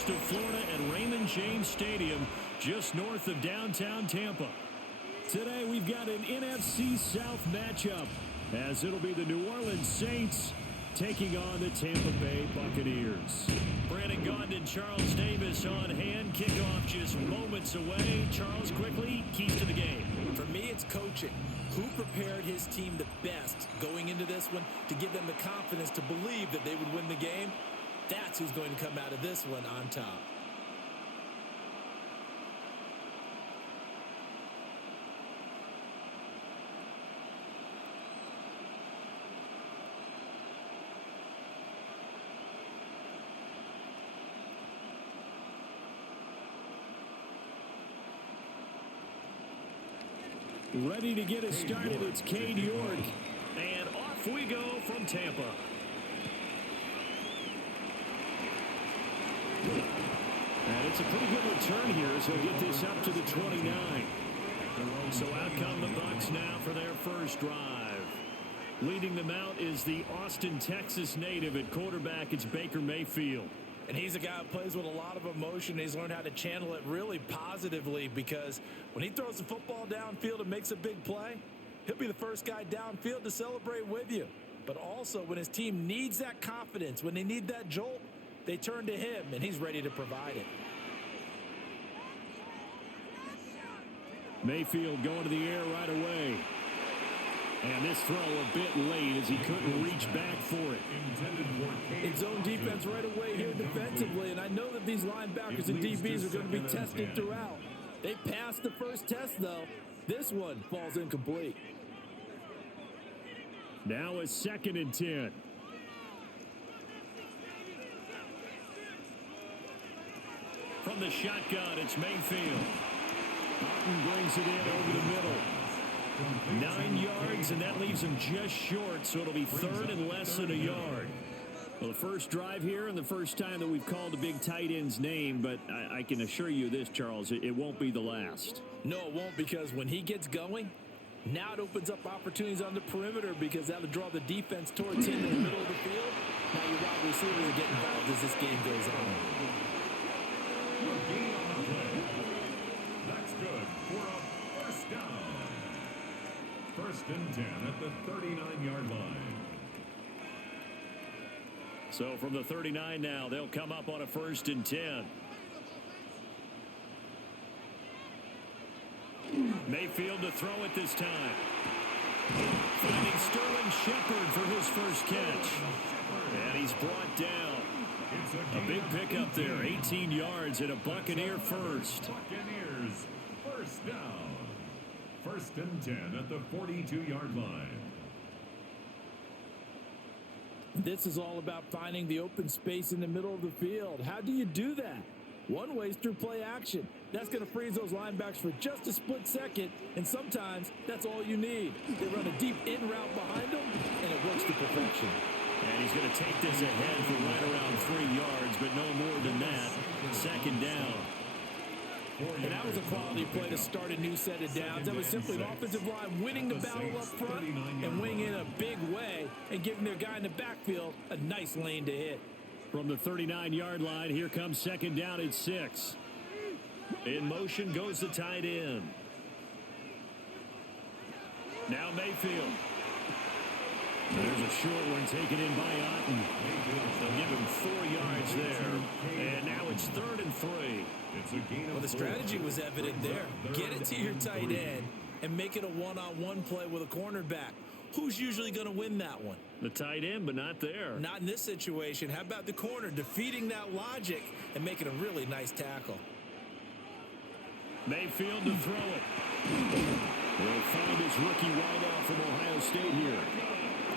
coast of Florida at Raymond James Stadium, just north of downtown Tampa. Today we've got an NFC South matchup, as it'll be the New Orleans Saints taking on the Tampa Bay Buccaneers. Brandon Gaudin and Charles Davis on hand. Kickoff just moments away. Charles, quickly, keys to the game. For me, it's coaching. Who prepared his team the best going into this one to give them the confidence to believe that they would win the game? That's who's going to come out of this one on top. Ready to get us started, it's Cade York. And off we go from Tampa. And it's a pretty good return here as he'll get this up to the 29. So out come the Bucs now for their first drive. Leading them out is the Austin, Texas native at quarterback. It's Baker Mayfield. And he's a guy who plays with a lot of emotion. He's learned how to channel it really positively, because when he throws the football downfield and makes a big play, he'll be the first guy downfield to celebrate with you. But also when his team needs that confidence, when they need that jolt, they turn to him, and he's ready to provide it. Mayfield going to the air right away. And this throw a bit late as he couldn't reach back for it. It's zone defense right away here defensively, and I know that these linebackers and DBs are going to be tested throughout. They passed the first test, though. This one falls incomplete. Now a 2nd and 10. From the shotgun, it's Mayfield. Martin brings it in over the middle. 9 yards, and that leaves him just short, so it'll be 3rd and less than a yard. Well, the first drive here and the first time that we've called a big tight end's name, but I can assure you this, Charles, it won't be the last. No, it won't, because when he gets going, now it opens up opportunities on the perimeter, because that'll draw the defense towards him in the middle of the field. Now your wide receivers are getting involved as this game goes on. That's good for a first down. 1st and 10 at the 39-yard line. So from the 39 now, they'll come up on a 1st and 10. Mayfield to throw it this time. Finding Sterling Shepard for his first catch. And he's brought down. A big pickup there, 18 yards and a Buccaneer first. Buccaneers first down. 1st and 10 at the 42-yard line. This is all about finding the open space in the middle of the field. How do you do that? One way is through play action. That's going to freeze those linebackers for just a split second, and sometimes that's all you need. They run a deep in route behind them, and it works to perfection. And he's going to take this ahead for right around 3 yards, but no more than that. 2nd down. And that was a quality play to start a new set of downs. That was simply an offensive line winning the battle up front and winning in a big way and giving their guy in the backfield a nice lane to hit. From the 39-yard line, here comes 2nd down at 6. In motion goes the tight end. Now Mayfield. There's a short one taken in by Otten. They'll give him 4 yards there. And now it's 3rd and 3. Well, the strategy was evident there. Get it to your tight end and make it a one-on-one play with a cornerback. Who's usually going to win that one? The tight end, but not there. Not in this situation. How about the corner defeating that logic and making a really nice tackle? Mayfield to throw it. He'll find his rookie wideout from Ohio State here.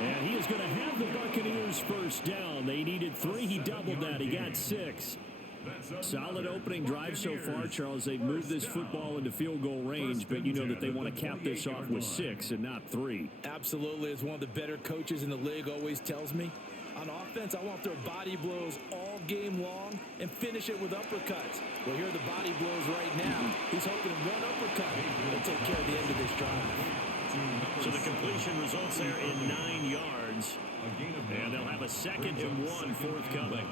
And he is going to have the Buccaneers first down. They needed 3. He doubled that. He got 6. Solid opening drive so far, Charles. They've moved this football into field goal range, but you know that they want to cap this off with 6 and not 3. Absolutely. As one of the better coaches in the league always tells me, on offense, I want their body blows all game long and finish it with uppercuts. Well, here are the body blows right now. He's hoping one uppercut will take care of the end of this drive. So the completion results there in 9 yards. And they'll have a 2nd and 1 forthcoming.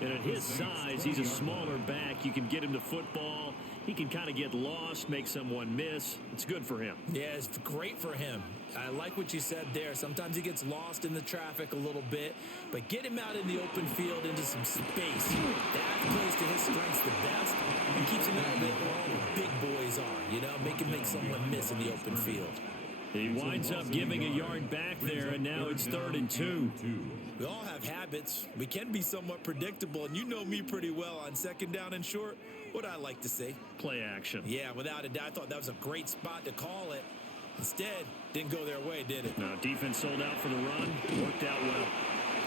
And at his size, he's a smaller back. You can get him the football. He can kind of get lost, make someone miss. It's good for him. Yeah, it's great for him. I like what you said there. Sometimes he gets lost in the traffic a little bit, but get him out in the open field into some space. That plays to his strengths the best and keeps him out of it where all the big boys are, you know, make someone miss in the open field. He winds up giving a yard back there, and now it's 3rd and 2. We all have habits. We can be somewhat predictable, and you know me pretty well on 2nd down and short. What I like to see. Play action. Yeah, without a doubt. I thought that was a great spot to call it. Instead, didn't go their way, did it? No, defense sold out for the run. Worked out well.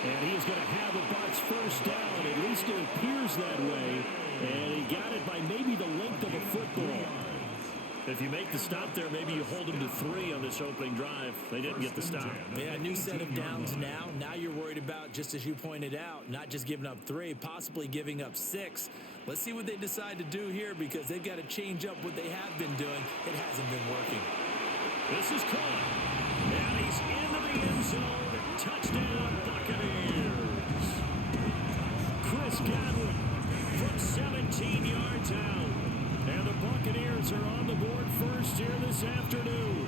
And he is going to have a Bucs first down. At least it appears that way. And he got it by maybe the length of a football. If you make the stop there, maybe you hold them to 3 on this opening drive. They didn't get the stop. Yeah, new set of downs now. Now you're worried about, just as you pointed out, not just giving up 3, possibly giving up 6. Let's see what they decide to do here because they've got to change up what they have been doing. It hasn't been working. This is caught. And he's into the end zone. Touchdown, Buccaneers. Chris Godwin from 17 yards out. And the Buccaneers are on the board first here this afternoon.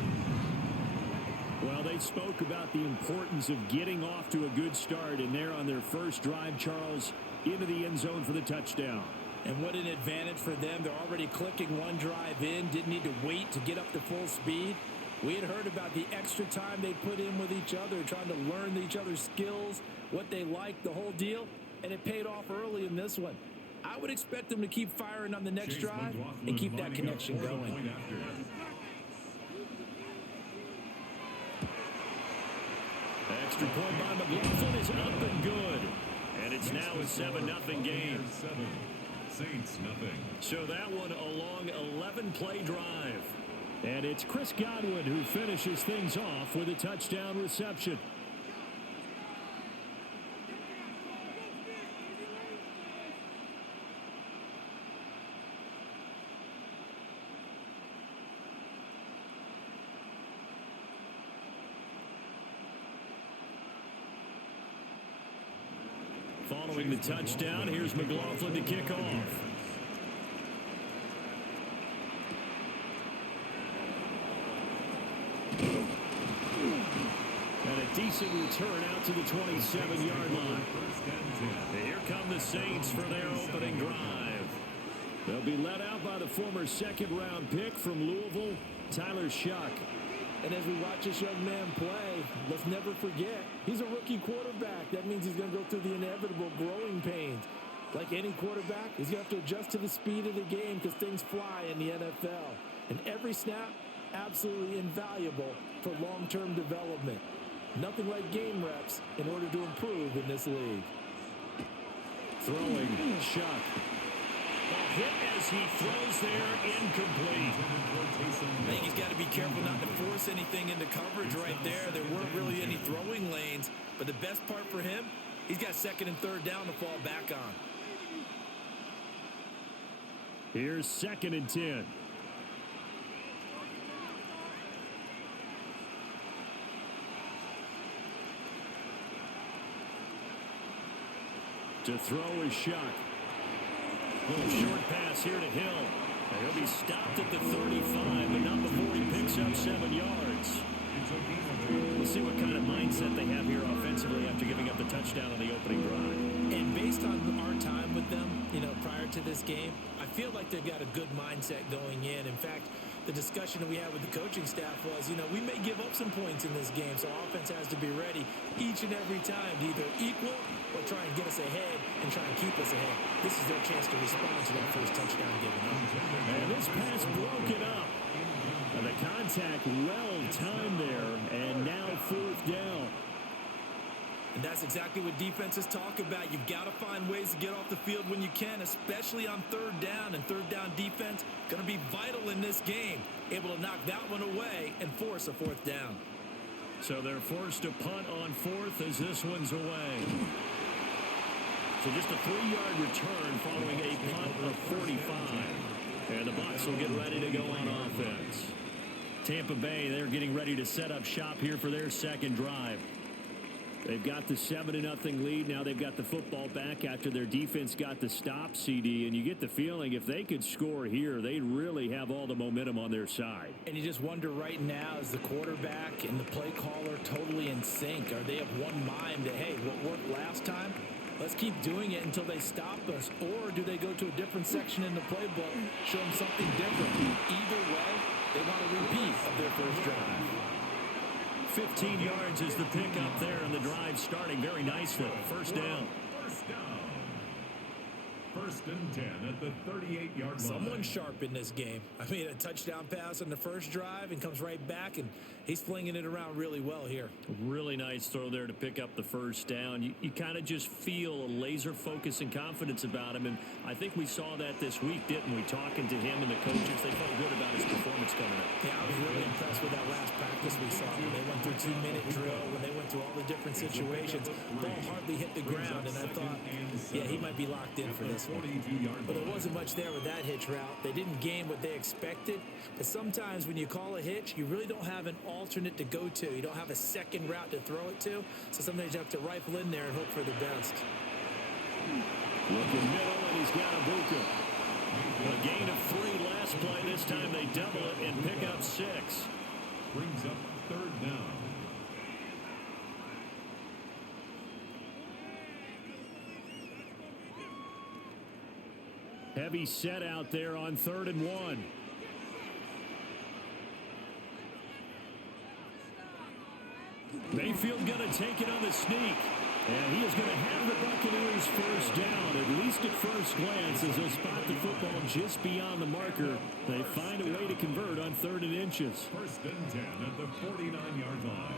Well, they spoke about the importance of getting off to a good start, and they're on their first drive, Charles, into the end zone for the touchdown. And what an advantage for them. They're already clicking one drive in, didn't need to wait to get up to full speed. We had heard about the extra time they put in with each other, trying to learn each other's skills, what they like, the whole deal, and it paid off early in this one. I would expect them to keep firing on the next drive and keep that connection going. Extra point by McLaughlin is up and good. And it's now a 7-0 game. Saints nothing. So that one a long 11-play drive. And it's Chris Godwin who finishes things off with a touchdown reception. Following the touchdown, here's McLaughlin to kick off. And a decent return out to the 27-yard line. Here come the Saints for their opening drive. They'll be led out by the former second-round pick from Louisville, Tyler Shuck. And as we watch this young man play, let's never forget, he's a rookie quarterback. That means he's going to go through the inevitable growing pains. Like any quarterback, he's going to have to adjust to the speed of the game because things fly in the NFL. And every snap, absolutely invaluable for long-term development. Nothing like game reps in order to improve in this league. Throwing, Shuck. A hit as he throws there, incomplete. I think he's got to be careful not to force anything into coverage right there. There weren't really any throwing lanes, but the best part for him, he's got 2nd and 3rd down to fall back on. Here's 2nd and 10. To throw is Shuck. Little short pass here to Hill. And he'll be stopped at the 35, but not before he picks up 7 yards. We'll see what kind of mindset they have here offensively after giving up the touchdown on the opening drive. And based on our time with them, you know, prior to this game, I feel like they've got a good mindset going in. In fact, the discussion that we had with the coaching staff was, you know, we may give up some points in this game, so our offense has to be ready each and every time to either equal or try and get us ahead and try and keep us ahead. This is their chance to respond to that first touchdown given up. And this pass broken up. And the contact well timed there, and now 4th down. And that's exactly what defenses talk about. You've got to find ways to get off the field when you can, especially on 3rd down. And 3rd down defense going to be vital in this game. Able to knock that one away and force a 4th down. So they're forced to punt on 4th as this one's away. So just a 3-yard return following a punt of 45. And the Bucs will get ready to go on offense. Tampa Bay, they're getting ready to set up shop here for their 2nd drive. They've got the 7-0 lead. Now they've got the football back after their defense got the stop, CD. And you get the feeling if they could score here, they'd really have all the momentum on their side. And you just wonder right now, is the quarterback and the play caller totally in sync? Are they of one mind that, hey, what worked last time? Let's keep doing it until they stop us. Or do they go to a different section in the playbook, show them something different? Either way, they want a repeat of their first drive. 15 yards is the pickup there, and the drive starting very nicely. First down. First down. First and 10 at the 38-yard line. Someone's sharp in this game. I mean, a touchdown pass on the first drive and comes right back, and he's flinging it around really well here. Really nice throw there to pick up the first down. You kind of just feel a laser focus and confidence about him, and I think we saw that this week, didn't we? Talking to him and the coaches, they felt good about his performance coming up. Yeah, I was really impressed with that last practice we saw. When they went through 2-minute drill, when they went through all the different situations, ball hardly hit the ground, and I thought, yeah, he might be locked in for this one. But there wasn't much there with that hitch route. They didn't gain what they expected, but sometimes when you call a hitch, you really don't have an alternate to go to. You don't have a second route to throw it to, so sometimes you have to rifle in there and hope for the best. Looking middle, and he's got a Ibuka. A gain of 3 last play. This time they double it and pick up 6. Brings up third down. Heavy set out there on 3rd and 1. Mayfield going to take it on the sneak. And he is going to have the Buccaneers first down, at least at first glance, as they'll spot the football just beyond the marker. They find a way to convert on 3rd and inches. First and 10 at the 49-yard line.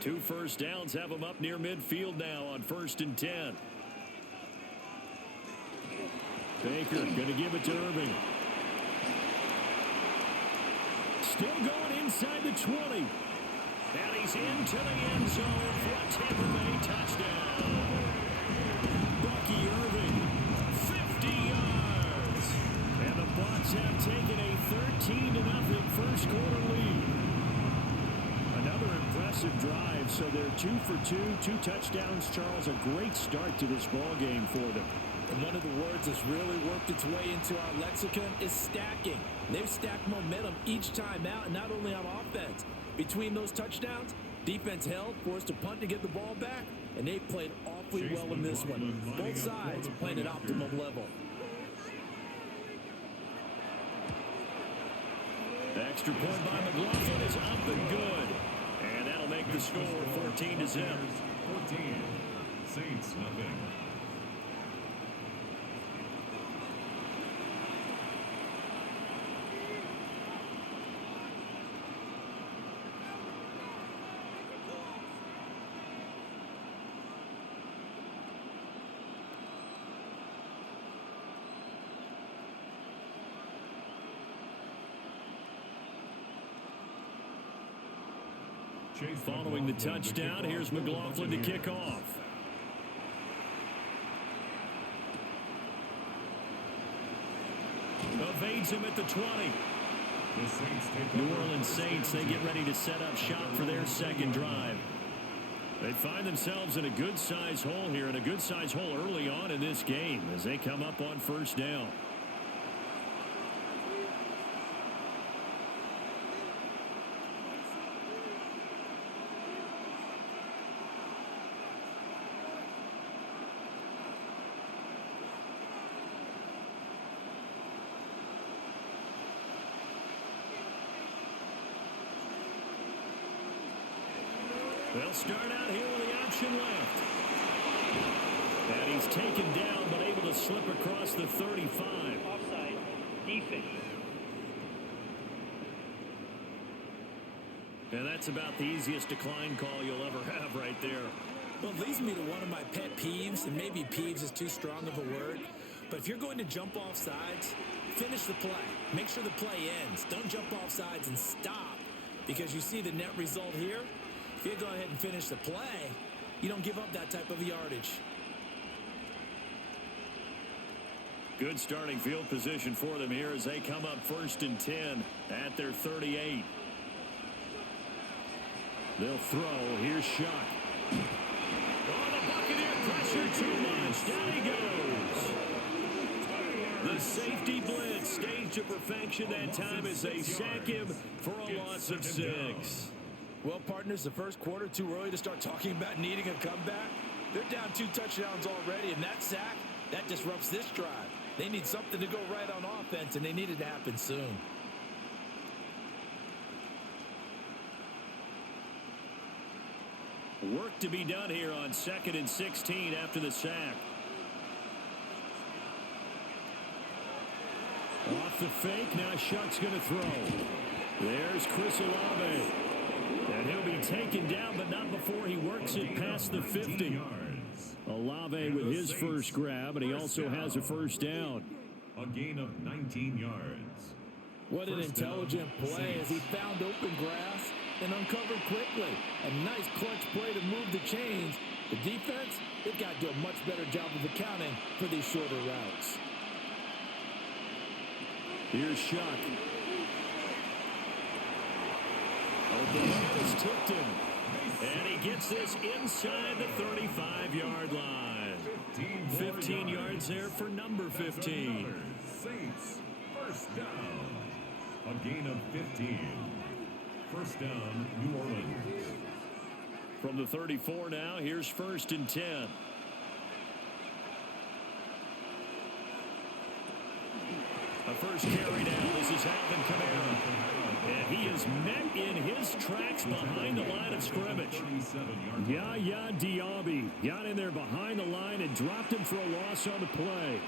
2 first downs have them up near midfield now on 1st and 10. Baker going to give it to Irving. Still going inside the 20. And he's into the end zone for a Tampa Bay touchdown. Bucky Irving, 50 yards. And the Bucs have taken a 13-0 first quarter lead. Another impressive drive, so they're 2 for 2 touchdowns. Charles, a great start to this ball game for them. And one of the words that's really worked its way into our lexicon is stacking. They've stacked momentum each time out, and not only on offense. Between those touchdowns, defense held, forced a punt to get the ball back, and they played awfully well in this one. Both sides playing at optimum level. The extra point by McLaughlin is up and good. And that'll make the score 14-0. 14. Saints nothing. Following the touchdown, here's McLaughlin to kick off. Evades him at the 20. New Orleans Saints, they get ready to set up shop for their second drive. They find themselves in a good-sized hole here, and a good-sized hole early on in this game as they come up on first down. They'll start out here with the option left. And he's taken down, but able to slip across the 35. Offside. Defense. And that's about the easiest decline call you'll ever have right there. Well, it leads me to one of my pet peeves, and maybe peeves is too strong of a word. But if you're going to jump off sides, finish the play. Make sure the play ends. Don't jump off sides and stop, because you see the net result here. If you go ahead and finish the play, you don't give up that type of yardage. Good starting field position for them here as they come up 1st and 10 at their 38. They'll throw. Here's Shuck. Oh, the Buccaneer pressure too much. Down he goes. The safety blitz staged to perfection that time as they sack him for a loss of 6. Well, partners, the first quarter, too early to start talking about needing a comeback. They're down 2 touchdowns already, and that sack, that disrupts this drive. They need something to go right on offense, and they need it to happen soon. Work to be done here on 2nd and 16 after the sack. Off the fake, now Shuck's going to throw. There's Chris Olave. And he'll be taken down, but not before he works it past the 50. Olave with his first grab, and he also has a first down. A gain of 19 yards. What an intelligent play as he found open grass and uncovered quickly. A nice clutch play to move the chains. The defense, they've got to do a much better job of accounting for these shorter routes. Here's Shuck. Open man is tipped him. And he gets this inside the 35-yard line. 15 yards there for number 15. Saints, first down. A gain of 15. First down, New Orleans. From the 34 now, here's 1st and 10. A first carry down. This is Alvin Kamara. And he is met in his tracks behind the line of scrimmage. Yaya Diaby got in there behind the line and dropped him for a loss on the play.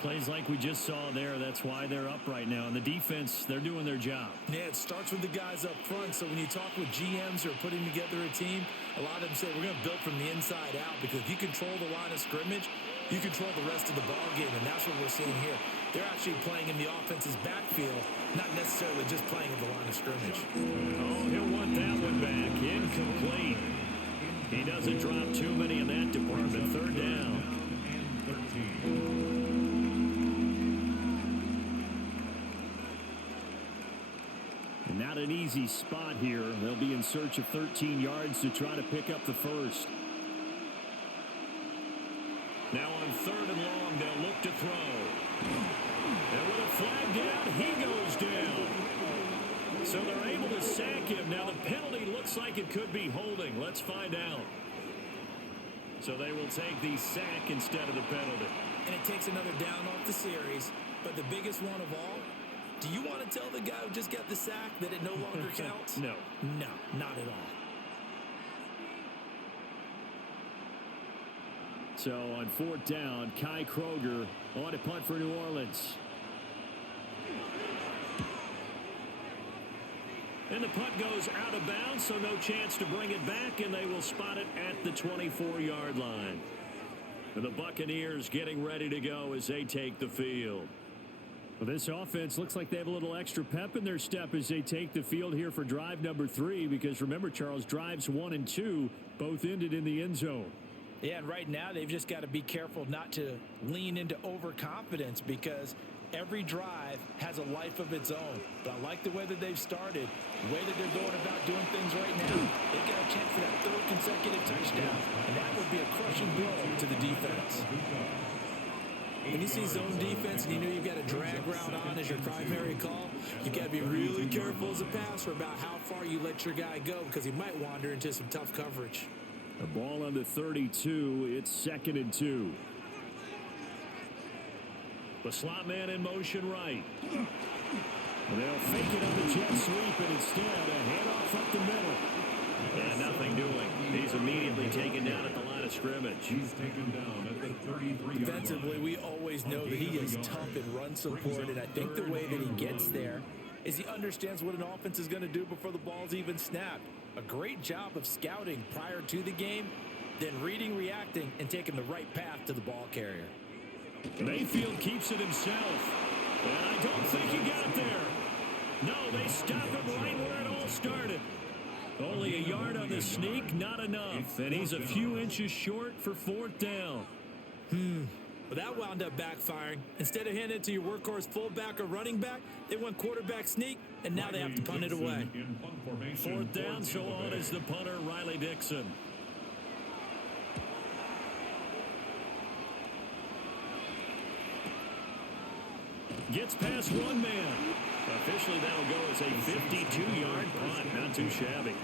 Plays like we just saw there. That's why they're up right now. And the defense, they're doing their job. Yeah, it starts with the guys up front. So when you talk with GMs who are putting together a team, a lot of them say we're going to build from the inside out, because if you control the line of scrimmage, you control the rest of the ball game, and that's what we're seeing here. They're actually playing in the offense's backfield, not necessarily just playing in the line of scrimmage. Oh, he'll want that one back. Incomplete. He doesn't drop too many in that department. 3rd down. And 13. And not an easy spot here. They'll be in search of 13 yards to try to pick up the first. Now on 3rd and long, they'll look to throw. And with a flag down, he goes down. So they're able to sack him. Now the penalty looks like it could be holding. Let's find out. So they will take the sack instead of the penalty. And it takes another down off the series. But the biggest one of all, do you want to tell the guy who just got the sack that it no longer counts? No. No, not at all. So on 4th down, Kai Kroger on a punt for New Orleans. And the punt goes out of bounds, so no chance to bring it back, and they will spot it at the 24-yard line. And the Buccaneers getting ready to go as they take the field. Well, this offense looks like they have a little extra pep in their step as they take the field here for drive number 3, because remember, Charles, drives 1 and 2 both ended in the end zone. Yeah, and right now they've just got to be careful not to lean into overconfidence, because every drive has a life of its own. But I like the way that they've started, the way that they're going about doing things right now. They've got a chance for that 3rd consecutive touchdown, and that would be a crushing blow to the defense. When you see zone defense and you know you've got a drag route on as your primary call, you've got to be really careful as a passer about how far you let your guy go, because he might wander into some tough coverage. The ball on the 32. It's 2nd and 2. The slot man in motion right. They'll fake it on the jet sweep, and instead a handoff up the middle. And nothing doing. He's immediately taken down at the line of scrimmage. He's taken down at the 33-yard line. Defensively, we always know that he is tough in run support, and I think the way that he gets there is he understands what an offense is going to do before the ball's even snapped. A great job of scouting prior to the game, then reading, reacting, and taking the right path to the ball carrier. Mayfield keeps it himself. And I don't think he got there. No, they stop him right where it all started. Only a yard on the sneak, not enough. And he's a few inches short for 4th down. Well, that wound up backfiring. Instead of handing it to your workhorse fullback or running back, they went quarterback sneak, and now they have to punt it away. Fourth down, so on is the punter, Riley Dixon. Gets past one man. Officially, that'll go as a 52-yard punt. Not too shabby.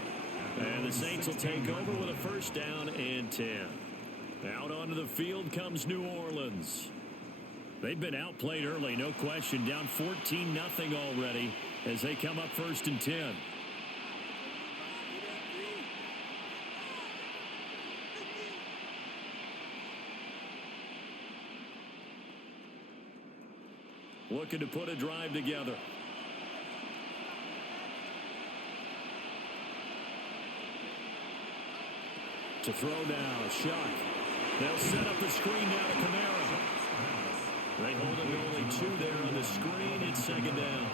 And the Saints will take over with a first down and 10. Out onto the field comes New Orleans. They've been outplayed early, no question. Down 14-0 already as they come up first and 10. Looking to put a drive together. To throw now, Shuck. They'll set up the screen now to Kamara. They hold him to only 2 there on the screen. It's second down.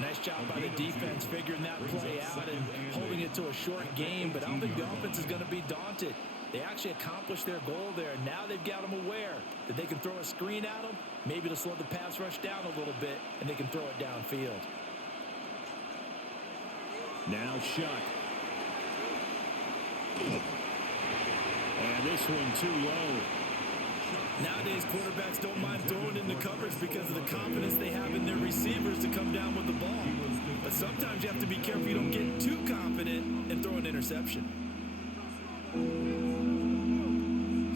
Nice job by the defense figuring that play out and holding it to a short game, but I don't think the offense is going to be daunted. They actually accomplished their goal there. Now they've got them aware that they can throw a screen at them, maybe to slow the pass rush down a little bit, and they can throw it downfield. Now Shuck. And this one too low. Nowadays, quarterbacks don't mind throwing in the coverage because of the confidence they have in their receivers to come down with the ball. But sometimes you have to be careful you don't get too confident and throw an interception.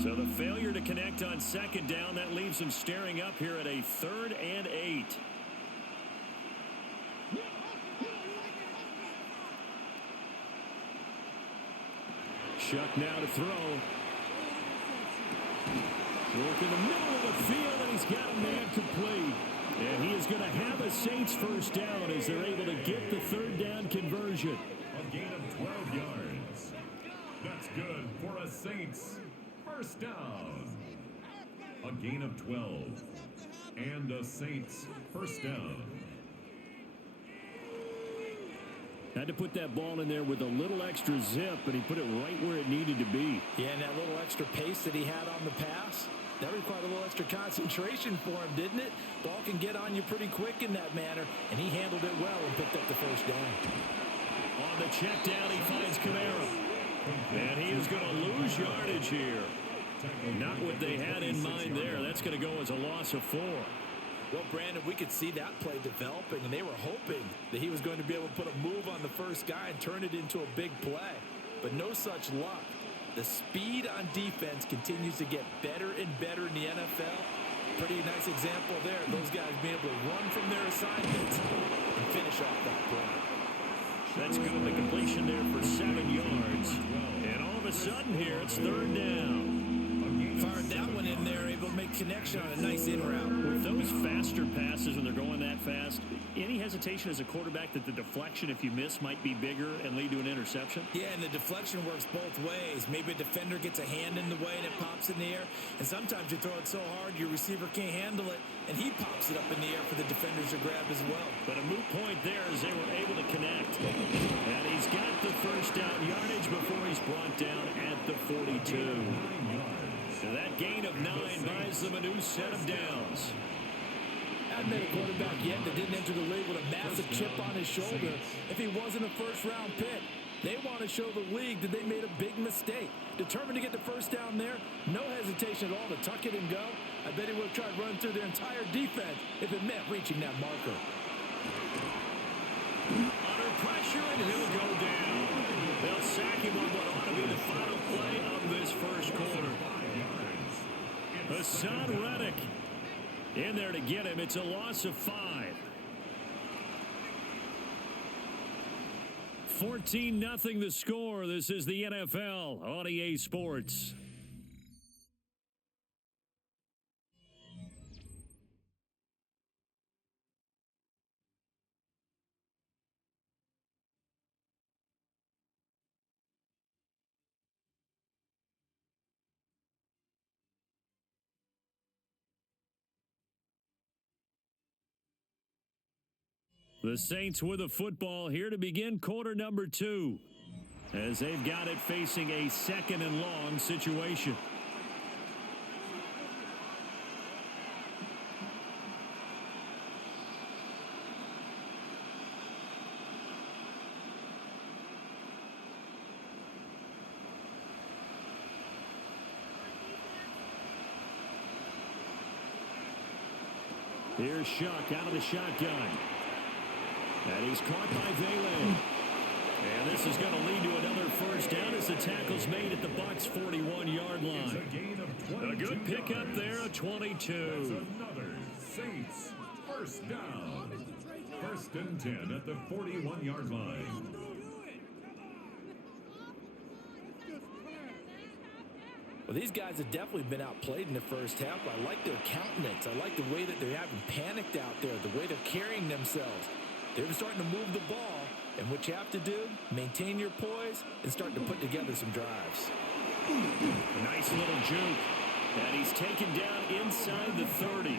So the failure to connect on second down, that leaves them staring up here at a 3rd and 8. Shuck now to throw. Work in the middle of the field, and he's got a man complete. And he is going to have a Saints first down as they're able to get the 3rd down conversion. A gain of 12 yards. That's good for a Saints first down. A gain of 12. And a Saints first down. Had to put that ball in there with a little extra zip, and he put it right where it needed to be. Yeah, and that little extra pace that he had on the pass, that required a little extra concentration for him, didn't it? Ball can get on you pretty quick in that manner, and he handled it well and picked up the first down. On the check down, he finds Kamara. And he is going to lose yardage here. Not what they had in mind there. That's going to go as a loss of 4. Well, Brandon, we could see that play developing, and they were hoping that he was going to be able to put a move on the first guy and turn it into a big play. But no such luck. The speed on defense continues to get better and better in the NFL. Pretty nice example there. Those guys being able to run from their assignments and finish off that play. That's good. The completion there for 7 yards. And all of a sudden here, it's 3rd down. Fired that one in there, able to make connection on a nice in route. With those faster passes when they're going that fast, any hesitation as a quarterback that the deflection, if you miss, might be bigger and lead to an interception? Yeah, and the deflection works both ways. Maybe a defender gets a hand in the way and it pops in the air. And sometimes you throw it so hard your receiver can't handle it, and he pops it up in the air for the defenders to grab as well. But a moot point there as they were able to connect. And he's got the first down yardage before he's brought down at the 42. So that gain of 9 buys them a new set of downs. Hadn't been a quarterback yet that didn't enter the league with a massive chip on his shoulder if he wasn't a first-round pick. They want to show the league that they made a big mistake. Determined to get the first down there, no hesitation at all to tuck it and go. I bet he would have tried running through their entire defense if it meant reaching that marker. Under pressure, and he'll go down. They'll sack him on what ought to be the final play of this first quarter. Hassan Reddick in there to get him. It's a loss of 5. 14-0 the score. This is the NFL on EA Sports. The Saints with a football here to begin quarter number 2 as they've got it facing a 2nd and long situation. Here's Shuck out of the shotgun. And he's caught by Vele. And this is going to lead to another first down as the tackle's made at the Bucs' 41-yard line. A good pickup there, a 22. Another Saints first down. First and 10 at the 41-yard line. Well, these guys have definitely been outplayed in the first half. I like their countenance. I like the way that they haven't panicked out there, the way they're carrying themselves. They're starting to move the ball, and what you have to do, maintain your poise and start to put together some drives. A nice little juke, and he's taken down inside the 30.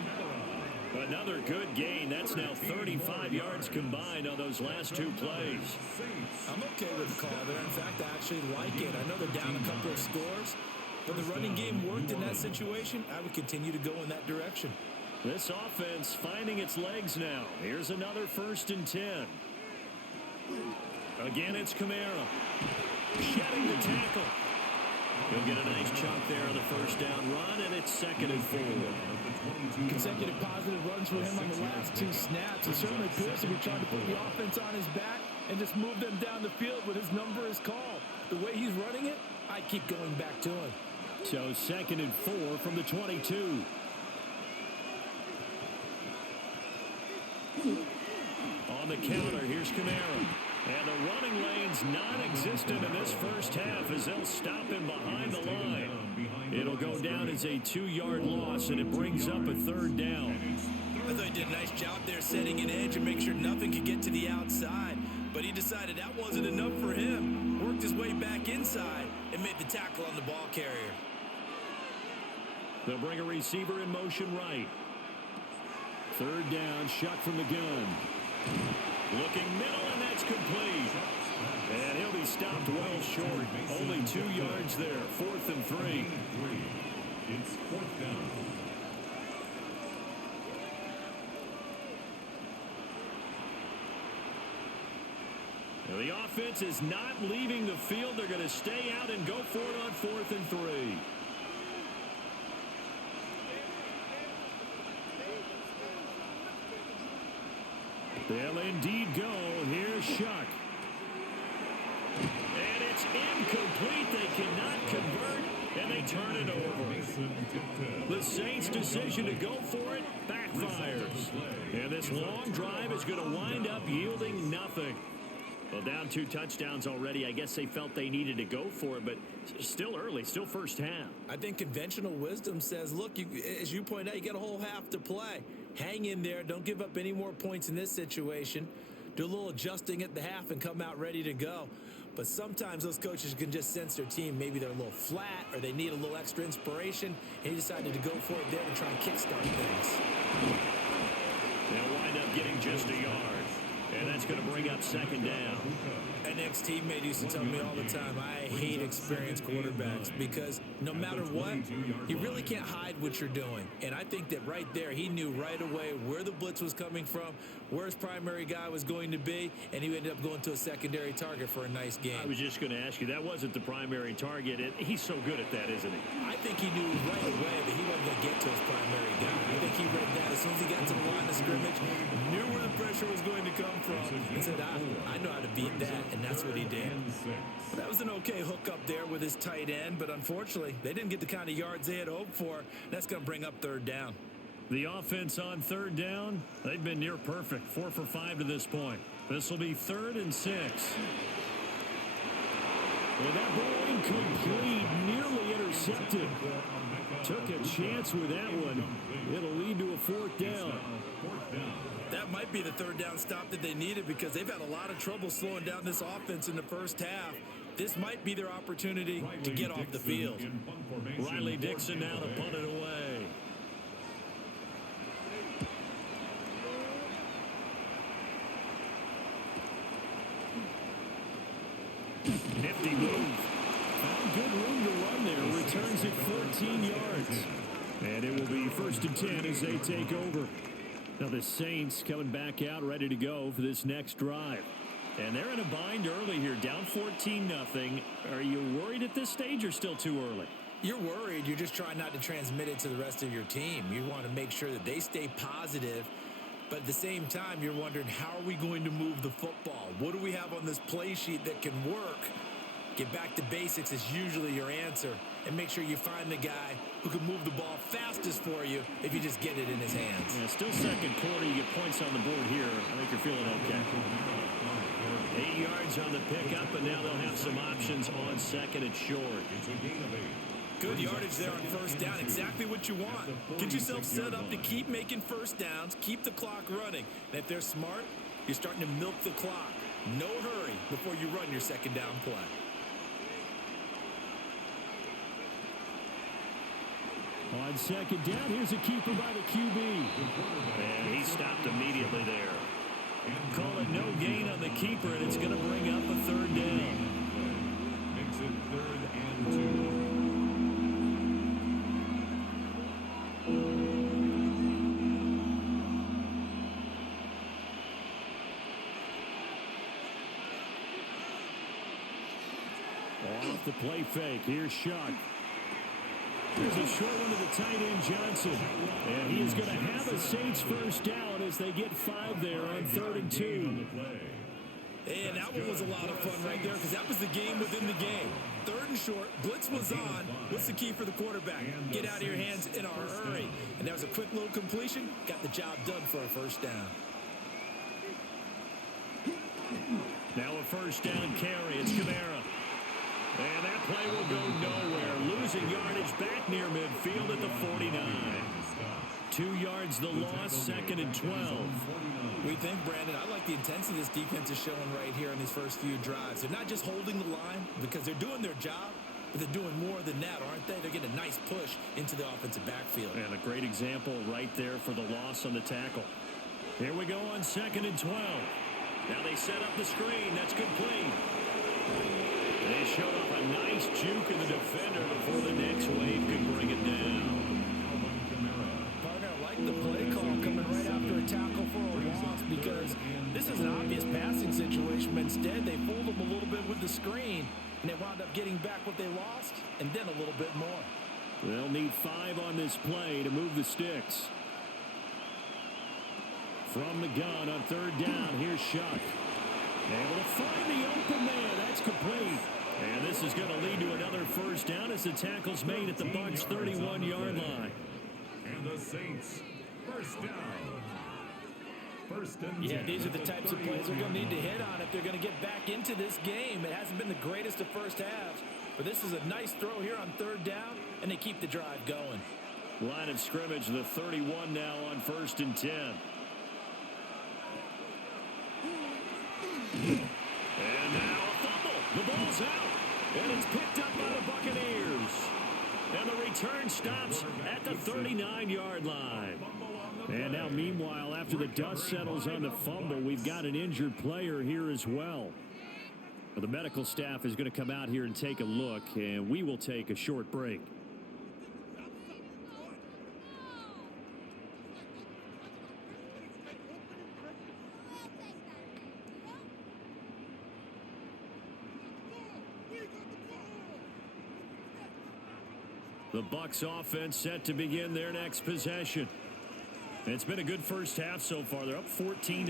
Another good gain. That's now 35 yards combined on those last two plays. I'm okay with the call there. In fact, I actually like it. I know they're down a couple of scores, but the running game worked in that situation. I would continue to go in that direction. This offense finding its legs now. Here's another first and 10. Again, it's Kamara. Shedding the tackle. He'll get a nice chunk there on the first down run, and it's 2nd and 4. Consecutive positive runs for him on the last two snaps. It certainly appears to be trying to put the offense on his back and just move them down the field when his number is called. The way he's running it, I keep going back to him. So 2nd and 4 from the 22. On the counter, here's Kamara. And the running lane's non-existent in this first half as they'll stop him behind the line. It'll go down as a 2-yard loss, and it brings up a 3rd down. I thought he did a nice job there setting an edge and make sure nothing could get to the outside. But he decided that wasn't enough for him. Worked his way back inside and made the tackle on the ball carrier. They'll bring a receiver in motion right. 3rd down, Shuck from the gun. Looking middle, and that's complete. And he'll be stopped well short. Only 2 yards there. 4th and 3. It's 4th down. Now the offense is not leaving the field. They're going to stay out and go for it on 4th and 3. They'll indeed go. Here's Shuck. And it's incomplete. They cannot convert, and they turn it over. The Saints' decision to go for it backfires. And this long drive is going to wind up yielding nothing. Well, down 2 touchdowns already. I guess they felt they needed to go for it, but still early, still first half. I think conventional wisdom says, look, as you point out, you got a whole half to play. Hang in there. Don't give up any more points in this situation. Do a little adjusting at the half and come out ready to go. But sometimes those coaches can just sense their team. Maybe they're a little flat or they need a little extra inspiration. And he decided to go for it there to try and kickstart things. They'll wind up getting just a yard. And that's going to bring up 2nd down. An ex-teammate used to tell me all the time, I hate experienced quarterbacks because no matter what, you really can't hide what you're doing. And I think that right there, he knew right away where the blitz was coming from, where his primary guy was going to be, and he ended up going to a secondary target for a nice game. I was just going to ask you, that wasn't the primary target. He's so good at that, isn't he? I think he knew right away that he wasn't going to get to his primary guy. I think he read that as soon as he got to the line of scrimmage, knew where the pressure was going to come from, and said, I know how to beat that, and that's what he did. That was an okay hookup there with his tight end, but unfortunately, they didn't get the kind of yards they had hoped for. That's going to bring up 3rd down. The offense on 3rd down, they've been near perfect. 4 for 5 to this point. This will be 3rd and 6. Well, that ball incomplete, nearly intercepted. Took a chance with that one. It'll lead to a 4th down. That might be the 3rd down stop that they needed because they've had a lot of trouble slowing down this offense in the first half. This might be their opportunity to get off the field. Riley Dixon now to punt it away. Nifty move. Found good room to run there. Returns it 14 yards. And it will be 1st and 10 as they take over. Now the Saints coming back out ready to go for this next drive. And they're in a bind early here, down 14-0. Are you worried at this stage or still too early? You're worried. You're just trying not to transmit it to the rest of your team. You want to make sure that they stay positive. But at the same time, you're wondering, how are we going to move the football? What do we have on this play sheet that can work? Get back to basics is usually your answer. And make sure you find the guy who can move the ball fastest for you if you just get it in his hands. Yeah, still second quarter. You get points on the board here. I think you're feeling okay. 8 yards on the pickup, and now they'll have some options on second and short. It's a gain of 8. Good yardage there on first down. Exactly what you want. Get yourself set up to keep making first downs, keep the clock running. And if they're smart, you're starting to milk the clock. No hurry before you run your second down play. On second down, here's a keeper by the QB. And he stopped immediately there. Call it no gain on the keeper, and it's going to bring up a third down. Makes it 3rd and 2. Off the play fake. Here's Shuck. Here's a short one to the tight end, Johnson. And he is going to have a Saints first down as they get 5 there on 3rd and 2. And that one was a lot of fun right there because that was the game within the game. 3rd and short, blitz was on. What's the key for the quarterback? Get out of your hands in a hurry. And that was a quick little completion. Got the job done for a first down. Now a first down carry. It's Kamara. And that play will go nowhere. Losing yardage back near midfield at the 49. 2 yards the loss, 2nd and 12. We think, Brandon, I like the intensity this defense is showing right here in these first few drives. They're not just holding the line because they're doing their job, but they're doing more than that, aren't they? They're getting a nice push into the offensive backfield. And a great example right there for the loss on the tackle. Here we go on 2nd and 12. Now they set up the screen. That's complete. They showed off a nice juke in the defender before the next wave could bring it down. Partner, I like the play call coming right after a tackle for a loss because this is an obvious passing situation. But instead, they fooled them a little bit with the screen, and they wound up getting back what they lost and then a little bit more. They'll need 5 on this play to move the sticks. From the gun on 3rd down, here's Shuck. Able to find the open man. That's complete. And this is going to lead to another first down as the tackle's made at the Bucs' 31-yard line. And the Saints, first down. 1st and 10. Yeah, these are the types of plays they're going to need to hit on if they're going to get back into this game. It hasn't been the greatest of first halves, but this is a nice throw here on 3rd down, and they keep the drive going. Line of scrimmage, the 31 now on 1st and 10. And now a fumble. The ball's out. And it's picked up by the Buccaneers. And the return stops at the 39-yard line. And now, meanwhile, after the dust settles on the fumble, we've got an injured player here as well. The medical staff is going to come out here and take a look, and we will take a short break. The Bucs offense set to begin their next possession. It's been a good first half so far. They're up 14-0.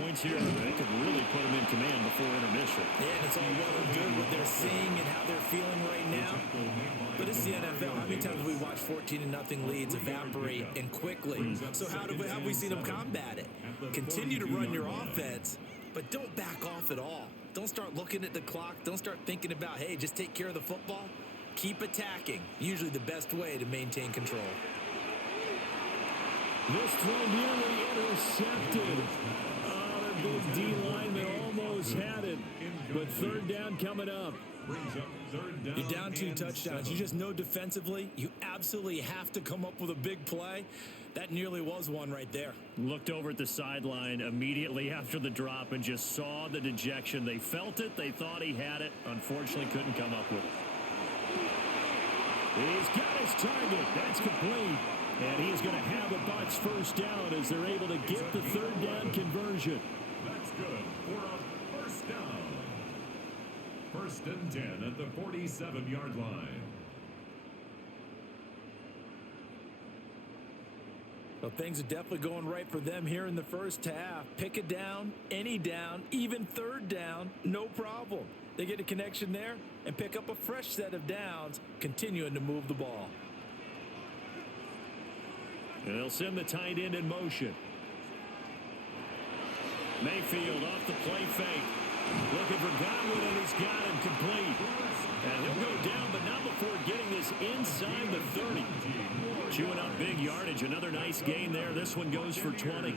Points here. They could really put them in command before intermission. Yeah, and it's all well and good what they're seeing and how they're feeling right now. But it's the NFL. How many times have we watched 14-0 leads evaporate and quickly? So how have we seen them combat it? Continue to run your offense, but don't back off at all. Don't start looking at the clock. Don't start thinking about, hey, just take care of the football. Keep attacking. Usually the best way to maintain control. This throw nearly intercepted. Oh, the big D lineman almost had it. But 3rd down coming up. You're down 2 touchdowns. You just know defensively, you absolutely have to come up with a big play. That nearly was one right there. Looked over at the sideline immediately after the drop and just saw the dejection. They felt it. They thought he had it. Unfortunately, couldn't come up with it. He's got his target. That's complete. And he's going to have a Bucs first down as they're able to get the 3rd down conversion. That's good for a first down. 1st and 10 at the 47-yard line. Well, things are definitely going right for them here in the first half. Pick a down, any down, even third down, no problem. They get a connection there and pick up a fresh set of downs, continuing to move the ball. And they'll send the tight end in motion. Mayfield off the play fake. Looking for Godwin, and he's got him complete. And he'll go down, but not before getting this inside the 30. Chewing up big yardage. Another nice gain there. This one goes for 20.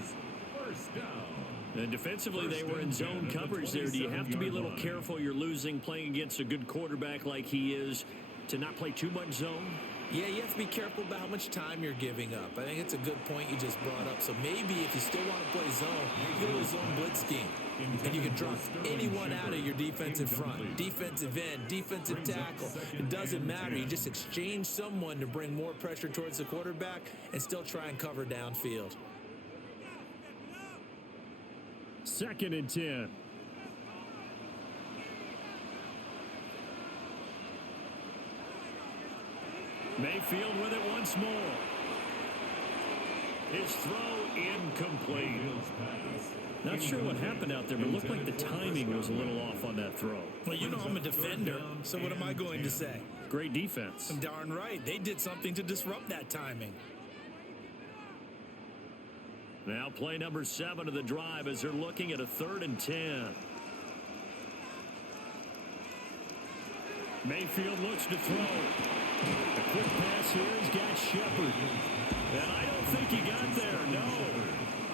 And defensively, they were in zone coverage there. Do you have to be a little careful? You're losing playing against a good quarterback like he is to not play too much zone? Yeah, you have to be careful about how much time you're giving up. I think it's a good point you just brought up. So maybe if you still want to play zone, you go to a zone blitz scheme. And you can drop anyone out of your defensive front. Defensive end, defensive tackle. It doesn't matter. You just exchange someone to bring more pressure towards the quarterback and still try and cover downfield. 2nd and 10. Mayfield with it once more. His throw incomplete. Not sure what happened out there, but it looked like the timing was a little off on that throw. Well, you know I'm a defender, so what am I going to say? Great defense. I'm darn right. They did something to disrupt that timing. Now play number 7 of the drive as they're looking at a 3rd and 10. Mayfield looks to throw. A quick pass here. He's got Shepard. And I don't think he got there. No.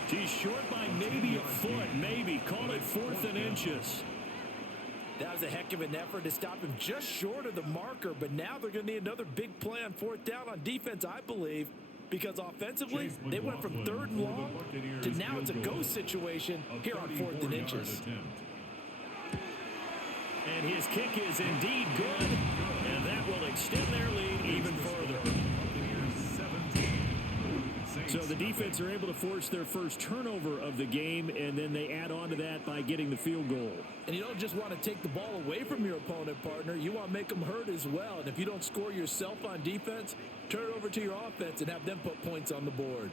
He's short by maybe a foot. Maybe. Call it 4th and inches. That was a heck of an effort to stop him just short of the marker. But now they're going to need another big play on 4th down on defense, I believe. Because offensively, they went from 3rd and long to now it's a go situation here on 4th and inches. And his kick is indeed good. And that will extend their lead even further. So the defense are able to force their first turnover of the game, and then they add on to that by getting the field goal. And you don't just want to take the ball away from your opponent, partner. You want to make them hurt as well. And if you don't score yourself on defense, turn it over to your offense and have them put points on the board.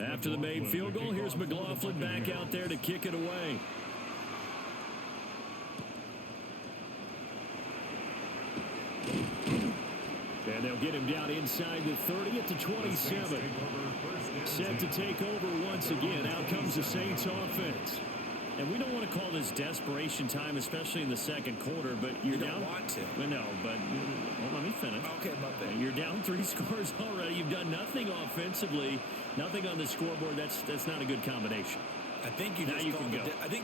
After the made field goal, here's McLaughlin back out there to kick it away. And they'll get him down inside the 30 at the 27. Set to take over once again. Out comes the Saints offense. And we don't want to call this desperation time, especially in the second quarter, but you're down. You don't want to. No, but well, let me finish. Okay, my bad. You're down 3 scores already. You've done nothing offensively, nothing on the scoreboard. That's not a good combination. I think you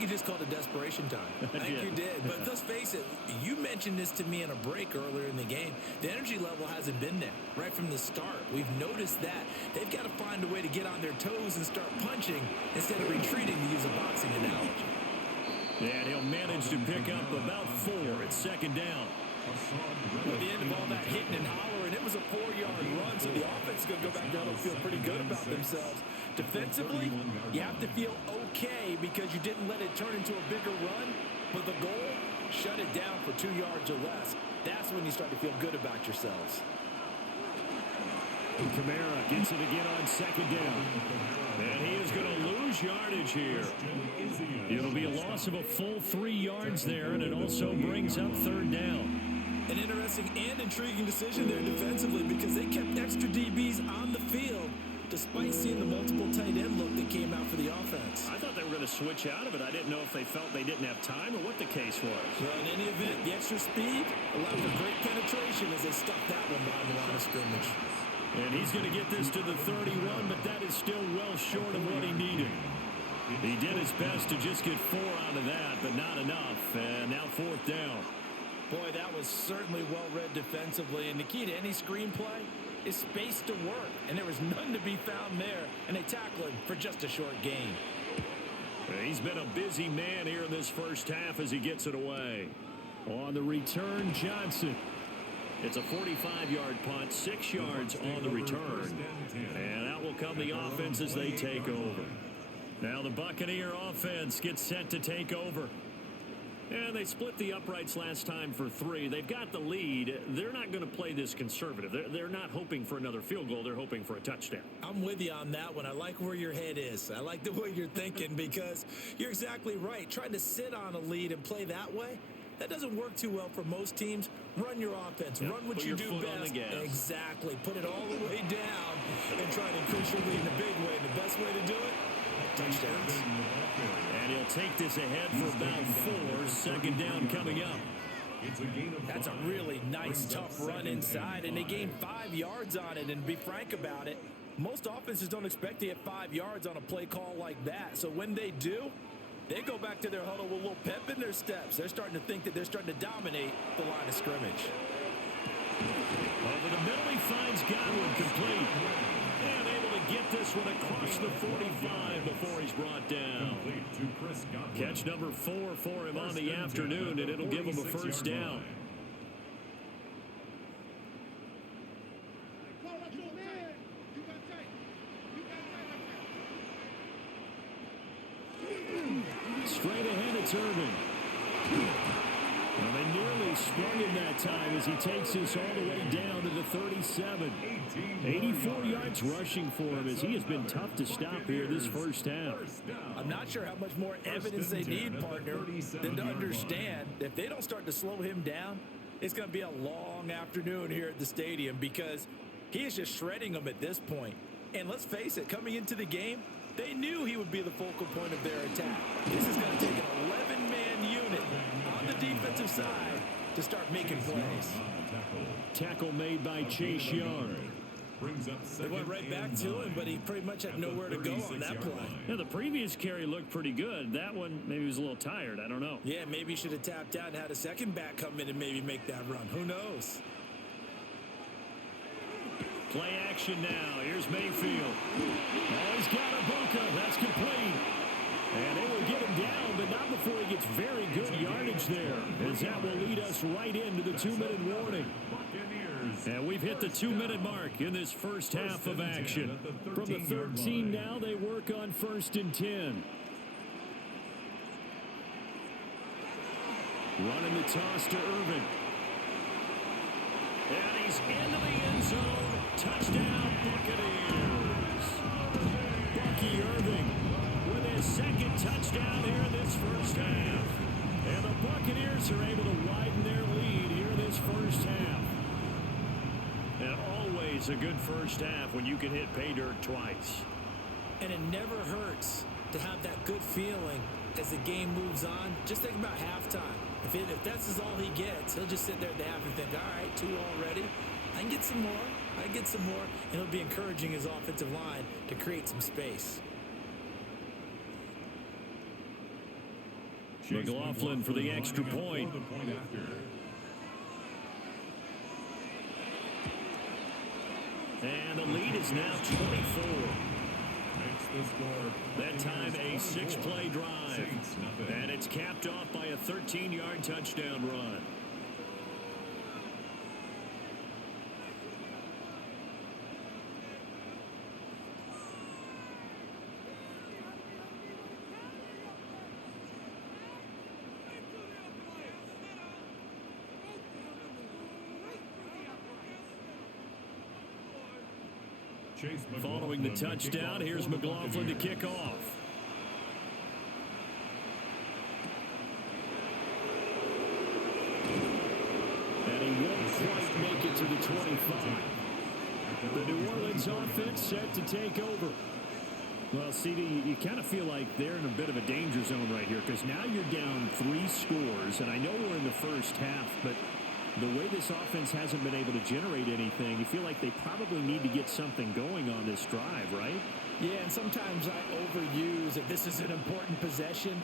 just called it desperation time. I think you did. But let's face it, you mentioned this to me in a break earlier in the game. The energy level hasn't been there right from the start. We've noticed that. They've got to find a way to get on their toes and start punching instead of retreating, to use a boxing analogy. And he'll manage to pick up about 4 at 2nd down. With the end of all that hitting and hollering, it was a 4-yard run, so the offense is going to go back down and feel pretty good about themselves. Defensively, you have to feel okay because you didn't let it turn into a bigger run, but the goal, shut it down for 2 yards or less. That's when you start to feel good about yourselves. Kamara gets it again on 2nd down. And he is going to lose yardage here. It'll be a loss of a full 3 yards there, and it also brings up 3rd down. An interesting and intriguing decision there defensively because they kept extra DBs on the field despite seeing the multiple tight end look that came out for the offense. I thought they were going to switch out of it. I didn't know if they felt they didn't have time or what the case was. Well, in any event, the extra speed allowed for great penetration as they stuffed that one behind the line of scrimmage. And he's going to get this to the 31, but that is still well short of what he needed. He did his best to just get 4 out of that, but not enough. And now 4th down. Boy, that was certainly well-read defensively. And the key to any screenplay is space to work. And there was none to be found there. And they tackle him for just a short gain. He's been a busy man here in this first half as he gets it away. On the return, Johnson. It's a 45-yard punt, 6 yards on the return. And out will come the offense as they take over. Now the Buccaneer offense gets set to take over. And they split the uprights last time for 3. They've got the lead. They're not going to play this conservative. They're not hoping for another field goal. They're hoping for a touchdown. I'm with you on that one. I like where your head is. I like the way you're thinking because you're exactly right. Trying to sit on a lead and play that way, that doesn't work too well for most teams. Run your offense. Run what you do best. Exactly. Put it all the way down and try to increase your lead in a big way. And the best way to do it, touchdowns. And he'll take this ahead for about 4. Second down coming up. That's a really nice, tough run inside, and they gained 5 yards on it. And to be frank about it, most offenses don't expect to get 5 yards on a play call like that. So when they do, they go back to their huddle with a little pep in their steps. They're starting to think that they're starting to dominate the line of scrimmage. Over the middle, he finds Godwin complete. And able to get this one across the 45 before he's brought down. Catch number 4 for him on the afternoon, and it'll give him a first down. Straight ahead, it's Irvin. Well, they nearly sprung him that time as he takes this all the way down to the 37. 84 yards rushing for him as he has been tough to stop here this first half. I'm not sure how much more evidence they need, partner, than to understand that if they don't start to slow him down, it's going to be a long afternoon here at the stadium because he is just shredding them at this point. And let's face it, coming into the game, they knew he would be the focal point of their attack. This is going to take an 11-man unit on the defensive side to start making plays. Tackle made by Chase Young. They went right back to him, but he pretty much had nowhere to go on that play. Yeah, the previous carry looked pretty good. That one, maybe he was a little tired. I don't know. Yeah, maybe he should have tapped out and had a second back come in and maybe make that run. Who knows? Play action now. Here's Mayfield. Oh, he's got Ibuka. That's complete. And they will get him down, but not before he gets very good yardage there, as that will lead us right into the 2-minute warning. And we've hit the 2-minute mark in this first half of action. From the 13 now, they work on 1st and 10. Running the toss to Irvin. And he's into the end zone. Touchdown, Buccaneers. Bucky Irving with his second touchdown here in this first half. And the Buccaneers are able to widen their lead here in this first half. And always a good first half when you can hit pay dirt twice. And it never hurts to have that good feeling as the game moves on. Just think about halftime. If that's all he gets, he'll just sit there at the half and think, all right, 2 already. I can get some more. I can get some more. And he'll be encouraging his offensive line to create some space. McLaughlin for the extra point. And the lead is now 24. That time a 6-play drive. And it's capped off by a 13-yard touchdown run. Following the touchdown, here's McLaughlin to kick off. And he won't quite make it to the 25. The New Orleans offense set to take over. Well, CD, you kind of feel like they're in a bit of a danger zone right here because now you're down 3 scores. And I know we're in the first half, but the way this offense hasn't been able to generate anything, you feel like they probably need to get something going on this drive, right? Yeah, and sometimes I overuse that this is an important possession.